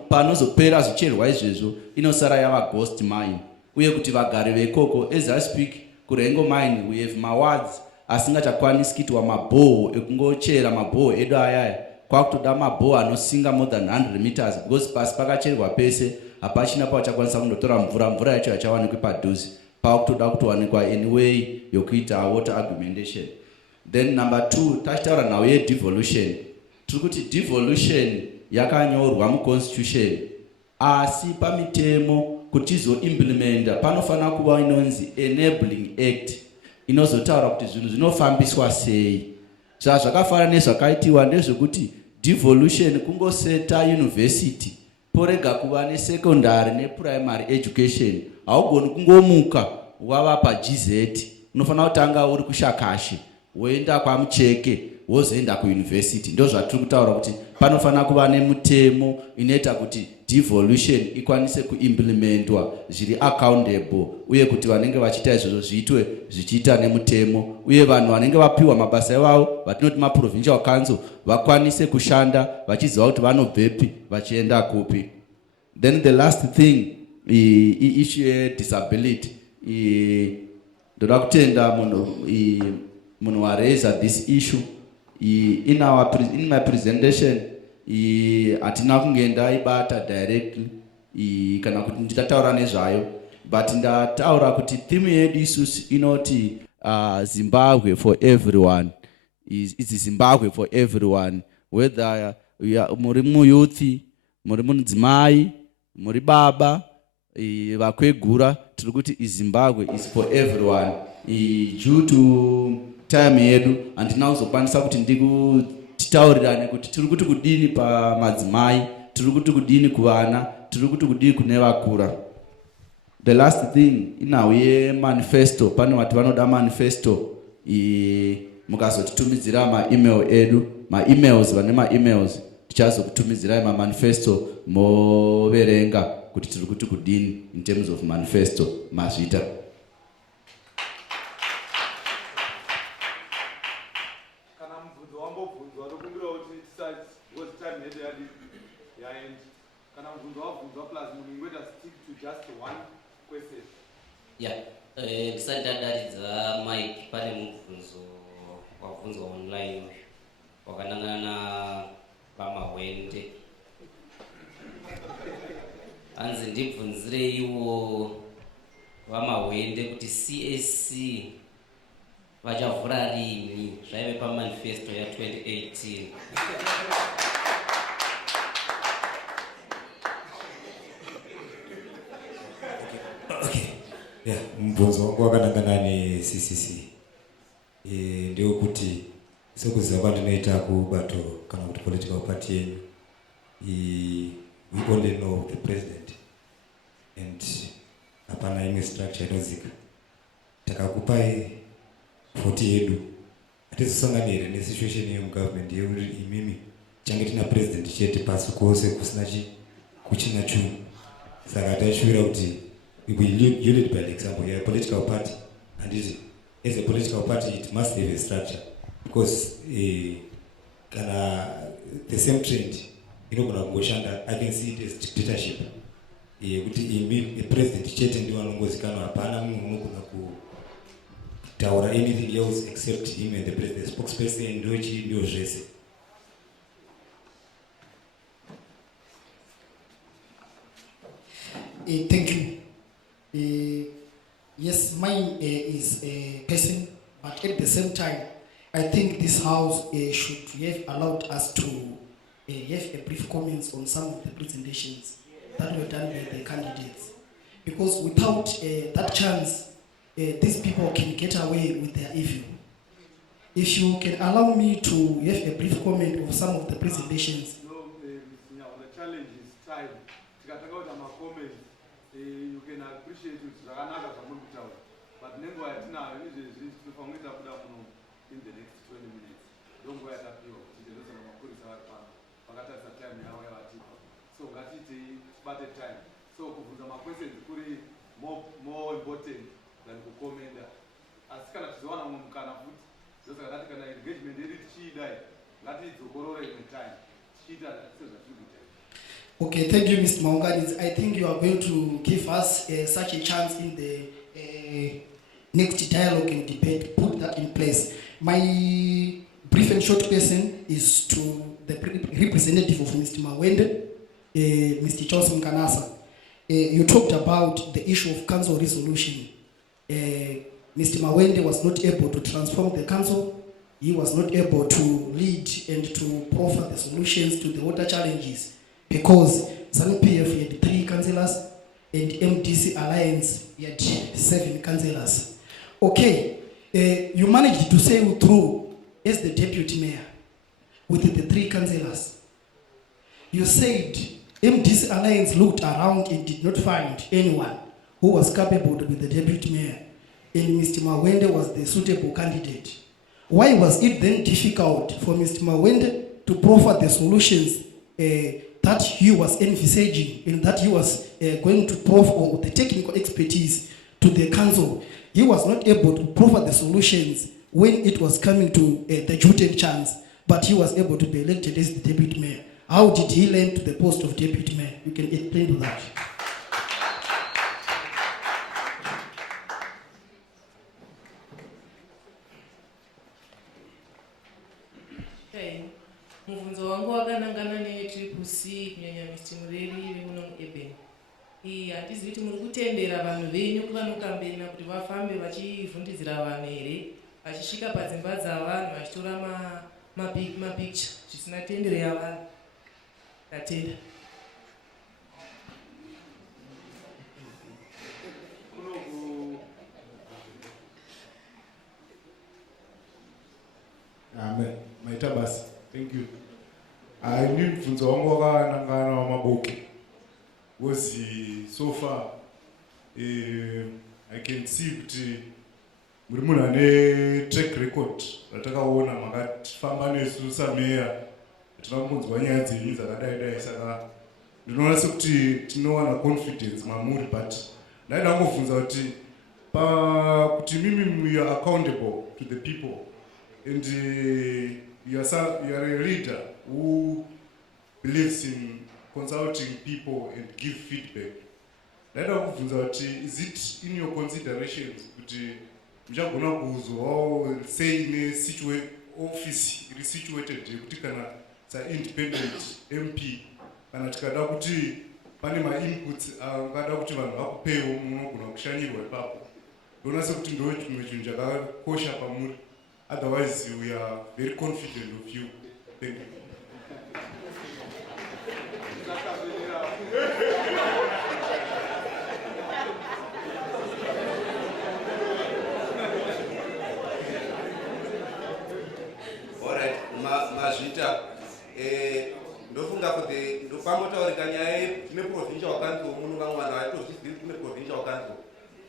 panozopera zvicherwa izvezvo inosara yava ghost mine. Uye kuti vagari veikoko, as I speak, kuRengo mine we have mawards asingachakwanisi kuitwa mabhoho ekungochera mabhoho edu ayaya. Kwakutoda mabhoho anosinga more than 100 meters because pasi pakacherwa pese hapachina pachakwanisa kundotora mvura yacho yachawanikwa padhuze. Pakutoda kutowanikwa anyway yokuita water augmentation. Then number 2, tachitaura nhau yedevolution. Tiri kuti devolution yakanyorwa muconstitution asi pamitemo kuti izoimplementa panofana kuva inonzi enabling act inozotaura kuti zvinhu zvinofambiswa sei. Zvakafanana nezvakaitiwa ndezvekuti devolution kungoseta university porega kuva nesecondary neprimary education. Haugoni kungomuka wava paGZ, unofana kutanga uri kuShakashi woenda kwaMucheke wozoenda kuuniversity. Ndo zvatiri kutaura kuti panofana kuva nemutemo inoita kuti devolution ikwanise kuimplementwa zviri accountable uye kuti vanenge vachiita izvozvo zviitwe zvichiita nemutemo uye vanhu vanenge vapiwa mabasa ivavo vatinoti maprovincial council vakwanise kushanda vachiziva kuti vanobvepi vachienda kupi. Then the last thing issue disability. Ndoda kutenda munhu waraisa this issue in my presentation. Hatina kungeenda ibata directly kana kuti nditataura nezvayo, but ndataura kuti theme yedu isusu inoti Zimbabwe for everyone. It's Zimbabwe for everyone, whether muri muyouth, muri mudzimai, muri baba, vakwegura, tiri kuti Zimbabwe is for everyone. Due to time yedu handina kuzokwanisa kuti titaurirane kuti tiri kuti kudini pamadzimai, tiri kuti kudini kuvana, tiri kuti kudini kune vakura. The last thing inhau yemanifesto, pane vati vanoda manifesto. Mukazotitumidzira maemail edu, maemails vane maemails tichazokutumidzirai mamanifesto moverenga kuti tiri kuti kudini in terms of manifesto mazvita. Ndisandadaridza Mike pane mubvunzo wabvunzwa online wakanangana pamahwende. Hanzi ndibvunzire iwo vamahwende kuti CAC vachavhura rini, zvaive pamanifesto ya 2018. Mubvunzo wangu wakanangana neCCC. Ndewekuti sekuziva kwandinoita kubato kana kuti political party yenu we only know the president and hapana imwe structure inozika. Takakupai 40 yedu. Hatizosangana here nesituation yemugovernment yekuti imimi change tina president chete pasi kwose kusina kuchina chinhu. Saka taishuvira kuti we lead by the example. You're a political party, and as a political party it must have a structure, because the same trend inogona kungoshanda. I can see it as dictatorship. Kuti a president chete ndiwo anongozikanwa, hapana munhu unogona kutaura anything else except him and the president. The spokesperson ndio zvese. Thank you. Yes, mine is a person, but at the same time, I think this house should have allowed us to have a brief comments on some of the presentations that were done by the candidates. Because without that chance, these people can get away with their evil. If you can allow me to have a brief comment of some of the presentations. The challenge is time. You can appreciate it, but never in the next 20 minutes. Don't go at that view. So got it part time. So the question is more important than the comment. As kind of one of them can put just that kind of engagement, she died. That is the corona in time. She died. Okay, thank you, Mr. Maungani. I think you are going to give us such a chance in the next dialogue and debate. Put that in place. My brief and short question is to the representative of Mr. Mawende, Mr. Johnson Kanasa. You talked about the issue of council resolution. Mr. Mawende was not able to transform the council. He was not able to lead and to offer the solutions to the water challenges, because ZANU-PF had 3 councillors and MDC Alliance had 7 councillors. Okay, you managed to sail through as the deputy mayor with the 3 councillors. You said MDC Alliance looked around and did not find anyone who was capable to be the deputy mayor, and Mr. Mawende was the suitable candidate. Why was it then difficult for Mr. Mawende to proffer the solutions that he was envisaging and that he was going to proffer the technical expertise to the council? He was not able to proffer the solutions when it was coming to the Juten chance, but he was able to be elected as the deputy mayor. How did he land to the post of deputy mayor? You can explain to that. Muvunzo wangu wakanangana netriple C kunyanya Mr. Mureri vemuno muEben. Handizivi kuti muri kutendera vanhu venyu kuvanokambena kuti vafambe vachivhundidzira vanhu here, vachisvika padzimba dzavanhu vachitora mapicture zvisina tendero yavanhu. Ndatenda. Amen. Maita basi. Thank you. I need mfunzo wangu wakanangana wa maboke. Was so far I can see kuti muri munhu ane track record ratakaona makafamba nesu sameya tinakunzwa nyaya dzenyu dzakadai saka ndinoona sekuti tinowana confidence mamuri, but ndaida kungobvunza kuti kuti mimi you are accountable to the people and you are a leader who believes in consulting people and give feedback. Ndaida kubvunza kuti is it in your considerations kuti muchagona kuzwawo sei office iri situated yekuti kana independent MP kana tikada kuti pane inputs angada kuti vanhu vakupewo munogona kushanyirwa ipapo. Ndoona sekuti ndo chimwe chinhu chakakosha pamuri. Otherwise, we are very confident of you. Thank you. All right, Masvita, ndofunga kuti ndopamotaurika nyaya tine provincial council muno vamwe vanhu vatozvizivi tine provincial council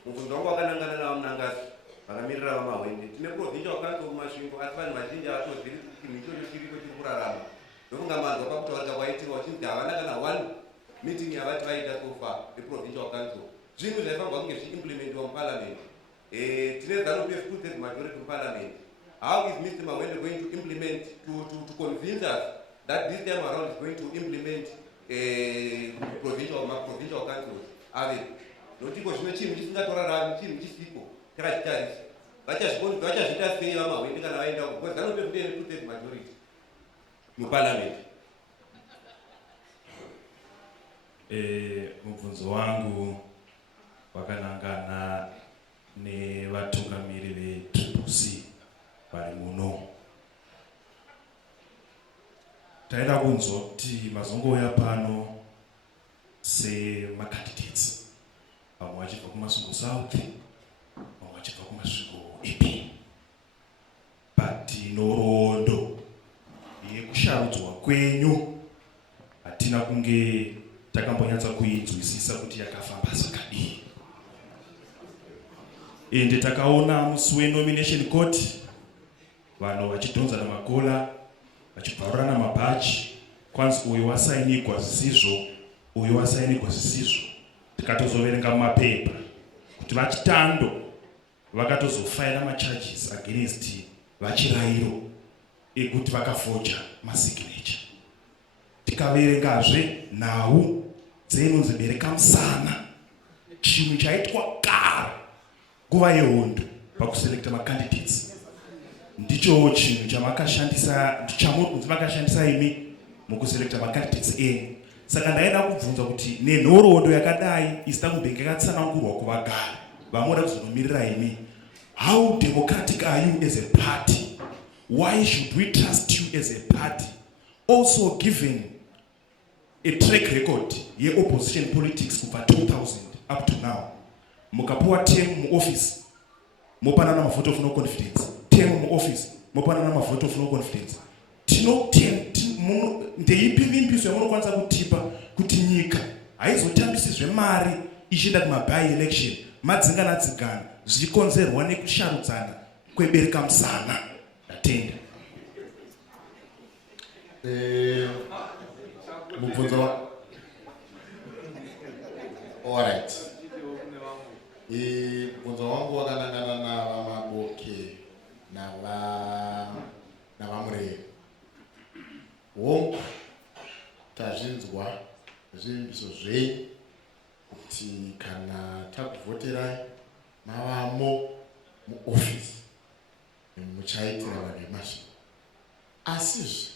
mubvunzo wangu wakanangana navo munangasi vakamirira vamahwende tine provincial council mumasvingo asi vanhu vazhinji havatozivi chinhu ichocho chiriko chiri kurarama ndofunga manzwa pakutaurika kwaitirwa uchinzi havana kana one meeting yavati vaita so far yeprovincial council zvinhu zvaifanirwa kunge zviimplementiwa muparliament tine zanu pf majority muparliament. How is Mr. Mawende going to implement, to convince us that this time around is going to implement provincial councils? Ave, notiko zvimwe chinhu chisingatorarami chinhu chisipo takachitarisa vachazvita sei vamahwende kana vaenda uko because zanu pf ne majority muparliament. Mubvunzo wangu wakanangana nevatungamiri veTCC vari muno. Taida kunzwa kuti mazongouya pano semacandidates, vamwe vachibva kuMasvingo South, vamwe vachibva kuMasvingo EP, but nhoroondo yekusharudzwa kwenyu hatina kunge takambonyatsa kuinzwisisa kuti yakafamba zvakadii. Ende takaona musi wenomination court vanhu vachidhonzana makola vachibvarurana mabhachi kwanzi uyu wasainigwa zvisizvo uyu wasainigwa zvisizvo. Tikatozoverenga mumapepa kuti vachitando vakatozofaira macharges against vachirayiro ekuti vakafoja masignature. Tikaverengazve nhau dzenonzi bereka musana chinhu chaitwa kare nguva yehondo pakuselekta macandidates. Ndicho chinhu chamunzi makashandisa imi mukuselekta macandidates enyu. Saka ndaida kubvunza kuti nenhoroondo yakadai isina kumbenge yakatsanangurwa kuvagari vanoda kuzonomirira imi, how democratic are you as a party? Why should we trust you as a party? Also given a track record ye opposition politics kubva 2000 up to now. Mukapuwa term mu office mopanana mavote of no confidence, term mu office mopanana mavote of no confidence. Ndeipi vimbiso yamunokwanisa kutipa kuti nyika haizotambisizve mari ichienda kumaby election madzingana zvichikonzerwa nekusharudzana kwebereka musana. Ndatenda. Mubvunzo alright. Mubvunzo wangu wakanangana navamaboke navamureri. Hongu tazvinzwa zvimbiso zvenyu kuti kana takuvhoterai mavamo muofisi muchaitira vanhu veMasvingo. Asizve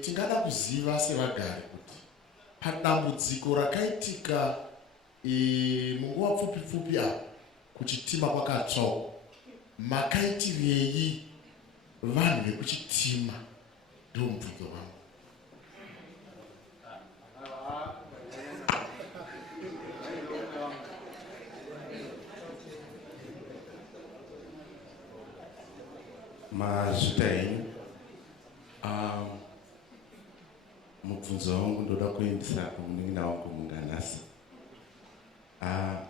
tingada kuziva sevagari kuti padambudziko rakaitika munguva pfupi apa kuchitima kwakatsvaukwa makaitirei vanhu vekuchitima? Ndio mubvunzo wangu. Mazvita henyu. Mubvunzo wangu ndoda kuendesa kumunin'ina wangu munganhasi.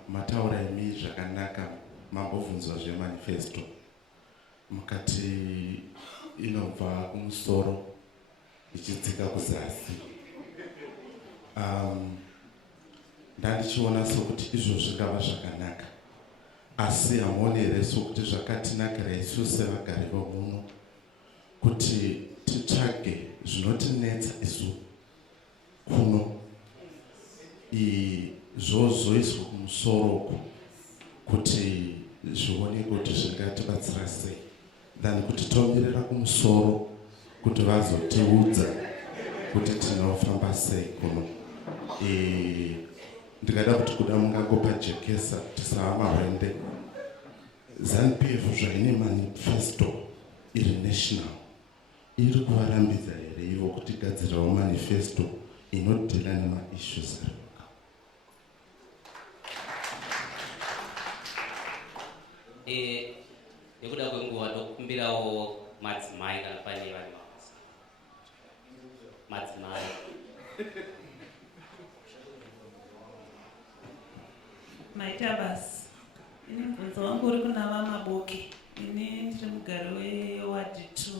Mataura imi zvakanaka, mambobvunzwa zvemanifesto mukati inobva kumusoro ichidzika kuzasi. Ndandichiona sokuti izvo zvingava zvakanaka, asi hamuoni here sokuti zvakatinakira isu sevagari vomuno kuti titsvage zvinotinetsa isu kuno zvozoiswa kumusoro kuti zvioneke kuti zvingatibatsira sei than kuti tomirira kumusoro kuti vazotiudza kuti tinofamba sei kuno. Ndingada kuti kuda mungangopajekesa tisava mahwende. ZANU-PF zvaine manifesto iri national iri kuvarambidza here ivo kuti gadzirawo manifesto inodhila nemaissues ari nekuda kwenguva ndokumbirawo madzimai kana pane vanhu madzimai Maitabas. Ini mubvunzo wangu uri kuna vamaboke. Ini ndiri mugari wewadi 2.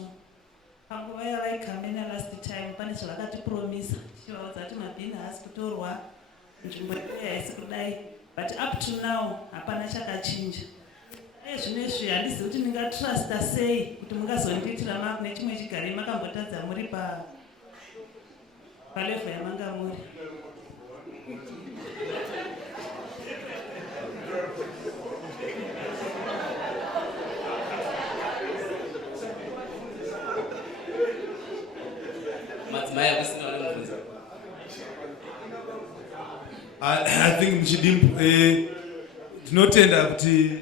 Panguva yavaikamena last time pane zvavakatipromisa tichivaudza kuti mabhini haasi kutorwa, nzvimbo haisi kudai, but up to now hapana chakachinja. Zvinezvi handizivi kuti ndingatrusta sei kuti mungazondiitira nechimwe chigari makambotadza muri palevho yamanga muri. I think muchidimbu tinotenda kuti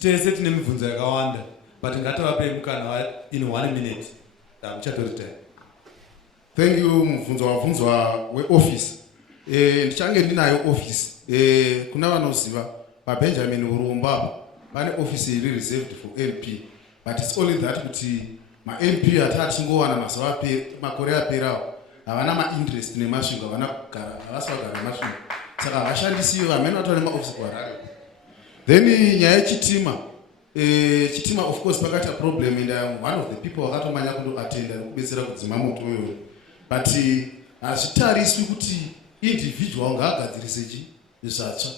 tese tine mibvunzo yakawanda, but ngativape mukana in 1 minute. Muchatori time. Thank you mubvunzo wabvunzwa weoffice. Ndichange ndinayo office. Kuna vanoziva paBenjamin Urumba pane office iri reserved for LP, but it's only that kuti ma-LP hatati ngowana mazuva makore aperawo havana ma-interest nemasvingo, havana kugara, havasi vagara nemasvingo, saka havashandisiyo, vamene vatora nemaofisi kuharare. Then nyaya yechitima, chitima of course pakaita problem, and I'm one of the people wakatomanya kundoatenda nekubetsera kudzima moto iyoyo, but hazvitariswi kuti individual ngaagadzirise zvatsva.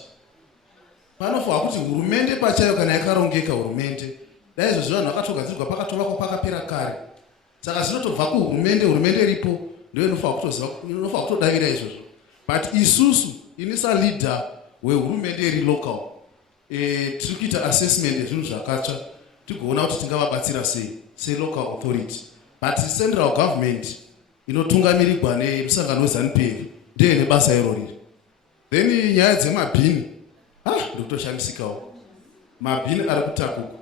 Panofanwa kuti hurumende pachayo kana yakarongeka hurumende, dai izvozvo vanhu vakatogadzirwa pakatovakwa pakapera kare, saka zvinotobva kuhurumende, hurumende iripo ndio inofanwa kutodavira izvozvo. But isusu inisa leader wehurumende iri local, tiri kuita assessment yezvinhu zvakatsva tigoona kuti tingavabatsira sei local authority, but central government inotungamirirwa nemusangano weZANU-PF ndiye nebasa iro riri. Then nyaya dzemabhini, ndikutoshamisikawo mabhini ari kutakuka.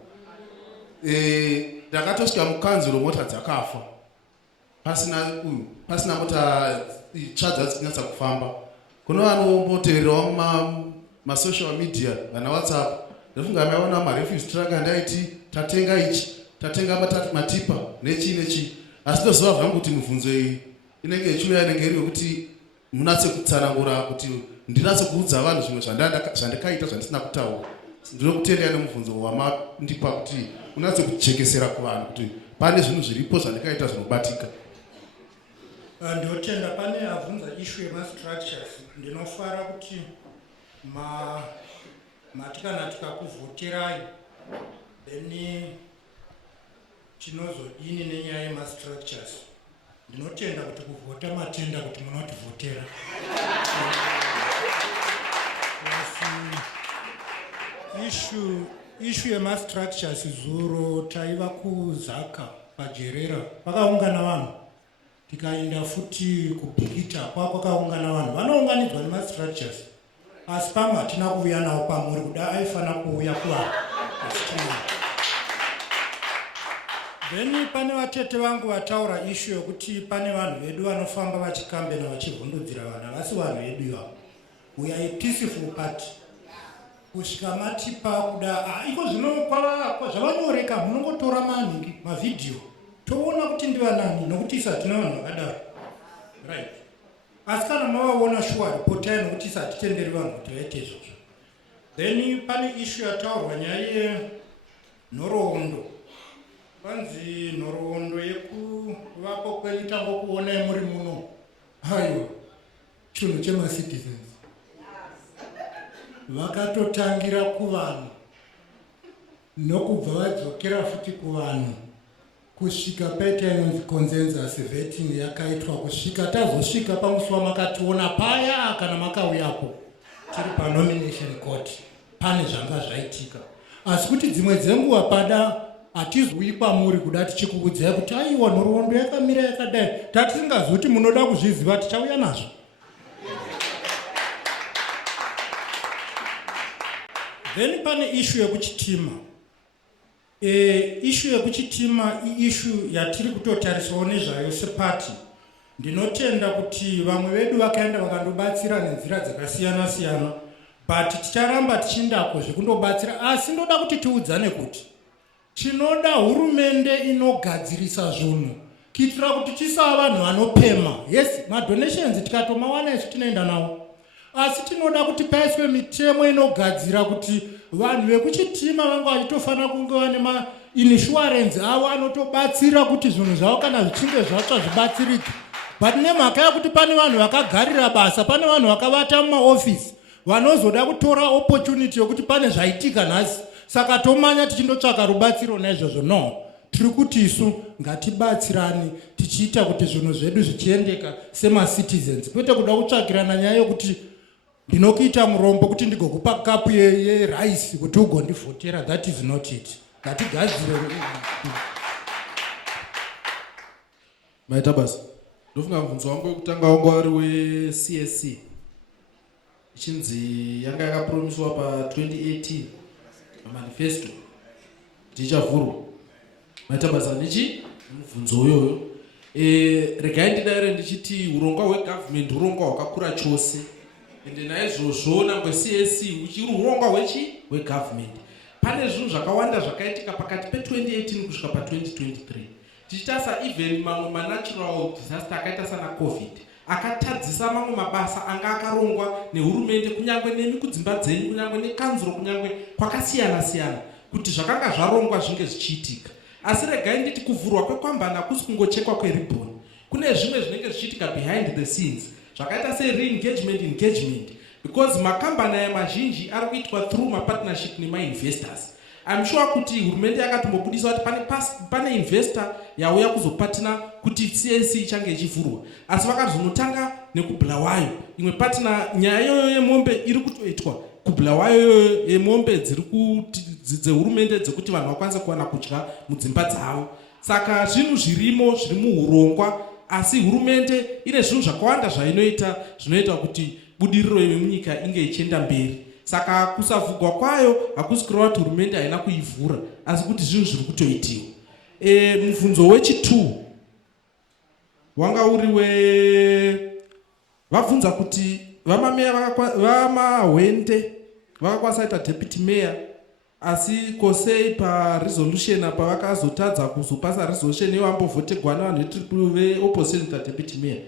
Ndakatosvika mukanzuro mota dzakafa pasina mota itsva dzichinyatsa kufamba. Kuno vanomboteererawo masocial media, vana WhatsApp, ndofunga maiona marefuse truck andaiti tatenga ichi, tatenga matipa nechi. Asi ndoziva zvangu kuti mibvunzo iyi inenge ichiuya inenge iri yokuti munatse kutsanangura kuti ndinatse kuudza vanhu zvimwe zvandikaita zvandisina kutaura. Ndinokutendai nemubvunzo wamandipa kuti unatse kuchekesera kuvanhu kuti pane zvinhu zviripo zvandikaita zvinobatika. Ndinotenda pane abvunza issue yemastructures. Ndinofara kuti matikana tikakuvhoterai then tinozodini nenyaya yemastructures. Ndinotenda kuti kuvhota matenda kuti munotivhotera. Issue yemastructures zuro taiva kuzaka pajerera pakaungana vanhu, tikaenda futi kubhikita kwakaungana vanhu vanounganidzwa nemastructures, asi pamwe hatina kuuya nawo pamuri kuda aifana kuuya kuvanhu. Then pane vatete vangu vataura issue yokuti pane vanhu vedu vanofamba vachikambena vachivhundudzira vanhu, havasi vanhu vedu ivavo. We are a peaceful party. Kusvika matipa kuda iko zvino zvavanyoreka munongotora maningi mavidhio toona kuti ndivanani nokuti isati na vanhu vakadaro, right? Asi kana mavaona shuwa ripotai nokuti isati tenderi vanhu kuti vaite izvozvo. Then pane issue yataurwa nyaya yenhoroondo. Vanzi nhoroondo yekuvapo kwenyu tangokuonai muri muno, haiwa chinhu chemacitizens vakatotangira kuvanhu nokubva vadzokera futi kuvanhu kusvika paita inonzi consensus vetting yakaitwa kusvika tazosvika pamusi wamakationa paya kana makauyapo tiri panomination court pane zvanga zvaitika. Asi kuti dzimwe dzenguva pada hatizwi kwamuri kuda tichikuudzai kuti aiwa nhoroondo yakamira yakadai, tatisingazivi kuti munoda kuzviziva tichauya nazvo. Then pane issue yekuchitima. Issue yekuchitima issue yatiri kutotariswawo nezvayo sepati. Ndinotenda kuti vamwe vedu vakaenda vakandobatsira nenzira dzakasiyana siyana, but ticharamba tichindako zvekundobatsira. Asi ndoda kuti tiudzane kuti tinoda hurumende inogadzirisa zvinhu kuitira kuti tisava vanhu vanopema. Yes, madonations tikatomawana isu tinoenda nawo, asi tinoda kuti paiswe mitemo inogadzira kuti vanhu vekuchitima vanga vachitofanira kunge vane mainsurance avo anotobatsira kuti zvinhu zvavo kana zvichinge zvatsva zvibatsirike. But nemhaka yekuti pane vanhu vakagarira basa, pane vanhu vakavata mumaofisi vanozoda kutora opportunity yokuti pane zvaitika nhasi, saka tomanya tichindotsvaka rubatsiro naizvozvo. No, tiri kuti isu ngatibatsirani tichiita kuti zvinhu zvedu zvichiendeka semacitizens, kwete kuda kutsvakirana nyaya yokuti ndinokuita murombo kuti ndigokupa kapu yerice kuti ugondivhotera. That is not it. Ngatigadzire. Maita basa. Ndofunga mubvunzo wangu wekutanga wangu wari weCSC. Ichinzi yanga yakapromiswa pa2018 manifesto tichavhurwa. Maita basa nichi mubvunzo uyoyo. Regai ndidaire ndichiti urongwa hwegovernment urongwa hwakakura chose. Ende naizvozvo nangwe CSC uchiri urongwa hwegovernment. Pane zvinhu zvakawanda zvakaitika pakati pe2018 kusvika pa2023. Tichitasa even mamwe manatural disaster akaita sana COVID akatadzisa mamwe mabasa anga akarongwa nehurumende, kunyangwe nemi kudzimba dzenyu, kunyangwe nekanzuro, kunyangwe kwakasiyana siyana, kuti zvakanga zvarongwa zvinge zvichiitika. Asi regai nditi kuvhurwa kwekwambani hakusi kungochekwa kweribhoni. Kune zvimwe zvinenge zvichiitika behind the scenes zvakaita se-re-engagement, because makambani aya mazhinji ari kuitwa through mapartnership nemainvestors. I'm sure kuti hurumende yakatombobudisa kuti pane investor yauya kuzopatina kuti CSC ichange ichivhurwa, asi vakazonotanga nekubulawayo. Imwe patina nyaya iyoyo yemombe iri kutoitwa kubulawayo yemombe dzehurumende dzekuti vanhu vakwanise kuwana kudya mudzimba dzavo. Saka zvinhu zvirimo zviri muurongwa, asi hurumende ine zvinhu zvakawanda zvainoita zvinoita kuti budiriro yemunyika inge ichienda mberi. Saka kusavhugwa kwayo hakusi kureva kuti hurumende haina kuivhura, asi kuti zvinhu zviri kutoitiwa. Mubvunzo wechi2 wanga uri vabvunza kuti vamameya vamahwende vakakwanisa kuita deputy mayor, asi kosei paresolution apa vakazotadza kuzopasa resolution yevambovhotegwa nevanhu veopposition kuita deputy mayor.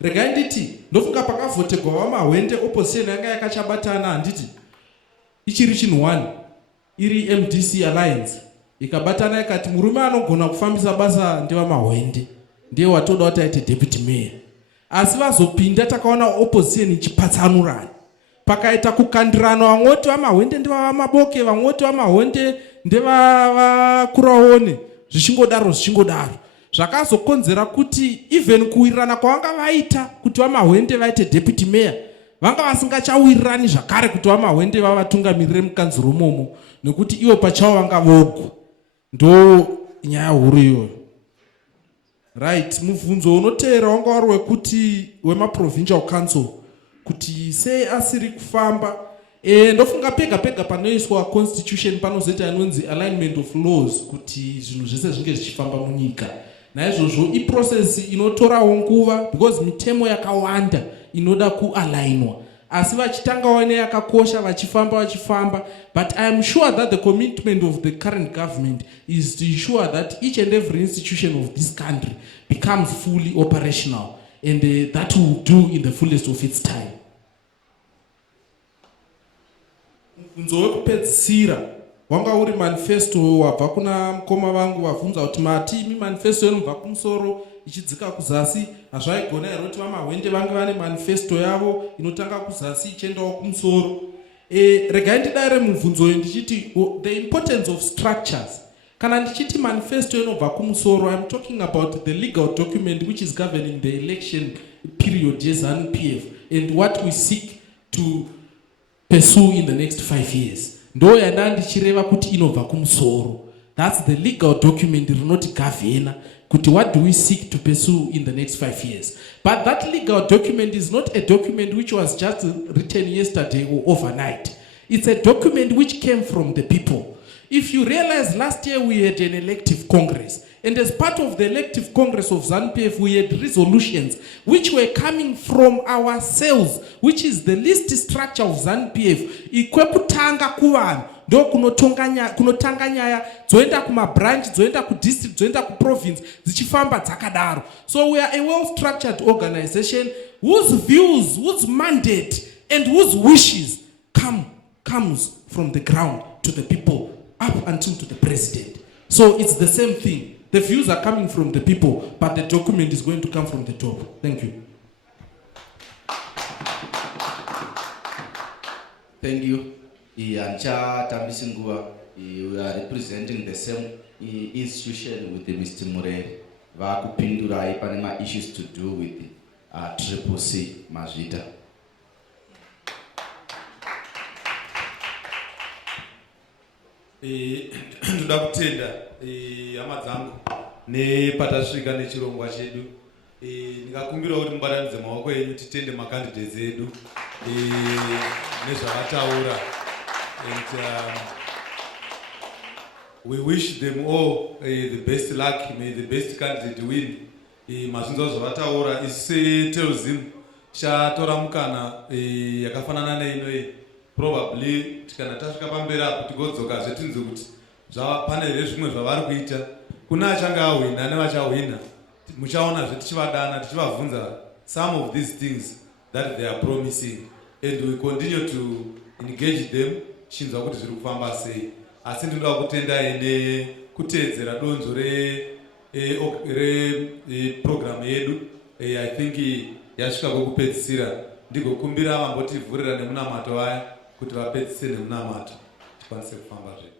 Regai nditi ndofunga pakavhotegwa vamahwende opposition yanga yakachabatana, handiti ichiri chinhu 1 iri MDC alliance ikabatana ikati murume anogona kufambisa basa ndevamahwende ndiye watoda kuti aite deputy mayor. Asi vazopinda takaona opposition ichipatsanurana, pakaita kukandirana, vamwoti vamahwende ndevamaboke, vamwoti vamahwende ndevakuraone, zvichingodaro zvakazokonzera kuti even kuwirirana kwavanga vaita kuti vamahwende vaite deputy mayor vanga vasingachawirirani zvakare kuti vamahwende vavatungamirire mukanzuro momo, nekuti ivo pachavo vanga vogo. Ndo nyaya huru iyoyo. Right, mubvunzo unoteera wanga wari wekuti wemaprovincial council kuti sei asiri kufamba. Ndofunga pega panoiswa constitution panozoita inonzi alignment of laws kuti zvinhu zvese zvinge zvichifamba munyika. Naizvozvo iprocess inotorawo nguva because mitemo yakawanda inoda kualignwa, asi vachitangawo neyakakosha vachifamba. But I am sure that the commitment of the current government is to ensure that each and every institution of this country becomes fully operational, and that will do in the fullest of its time. Mubvunzo wekupedzisira wanga uri manifesto wabva kuna mukoma vangu vabvunza kuti mati imi manifesto inobva kumusoro ichidzika kuzasi hazvaigona here kuti vamahwende vange vane manifesto yavo inotanga kuzasi ichiendawo kumusoro. Regai ndidaire mubvunzo uyu ndichiti the importance of structures. Kana ndichiti manifesto inobva kumusoro, I'm talking about the legal document which is governing the election period yeZANU-PF and what we seek to pursue in the next 5 years. Ndo yanda ndichireva kuti inobva kumusoro. That's the legal document rinotigavhena kuti what do we seek to pursue in the next 5 years. But that legal document is not a document which was just written yesterday or overnight. It's a document which came from the people. If you realize last year we had an elective congress, and as part of the elective congress of ZANU-PF we had resolutions which were coming from ourselves, which is the list structure of ZANU-PF. Ikwekutanga kuvanhu ndo kunotanga nyaya dzoenda kumabranch, dzoenda kudistrict, dzoenda kuprovince, dzichifamba dzakadaro. So we are a well structured organization whose views, whose mandate and whose wishes comes from the ground to the people up until to the president. So it's the same thing. The views are coming from the people, but the document is going to come from the top. Thank you. Thank you. Ancha Tambisingua, we are representing the same institution with Mr. Mureri. Vakupindura ipanema issues to do with Triple C Masvita. Ndoda kutenda hama dzangu nepatasvika nechirongwa chedu. Ndingakumbira kuti mubatanidze maoko enyu titende macandidates edu nezvavataura. And we wish them all the best luck. May the best candidate win. Mazvinzwa zvavataura isi Telzim chatora mukana yakafanana neinoyi. Probably tikana tasvika pamberi apo tigodzoka zvetinzwe kuti pane zvimwe zvavari kuita. Kuna achanga ahwina nevachahwina muchaona zvetichivadana tichivabvunza some of these things that they are promising, and we continue to engage them chinzwa kuti zviri kufamba sei. Asi ndinoda kutendai nekuteedzera donzvo reprogramu yedu. I think yasvika kwekupedzisira. Ndigokumbira vambotivhurira nemunamato vaya kuti vapedzise nemunamato tikwanise kufamba zvedu.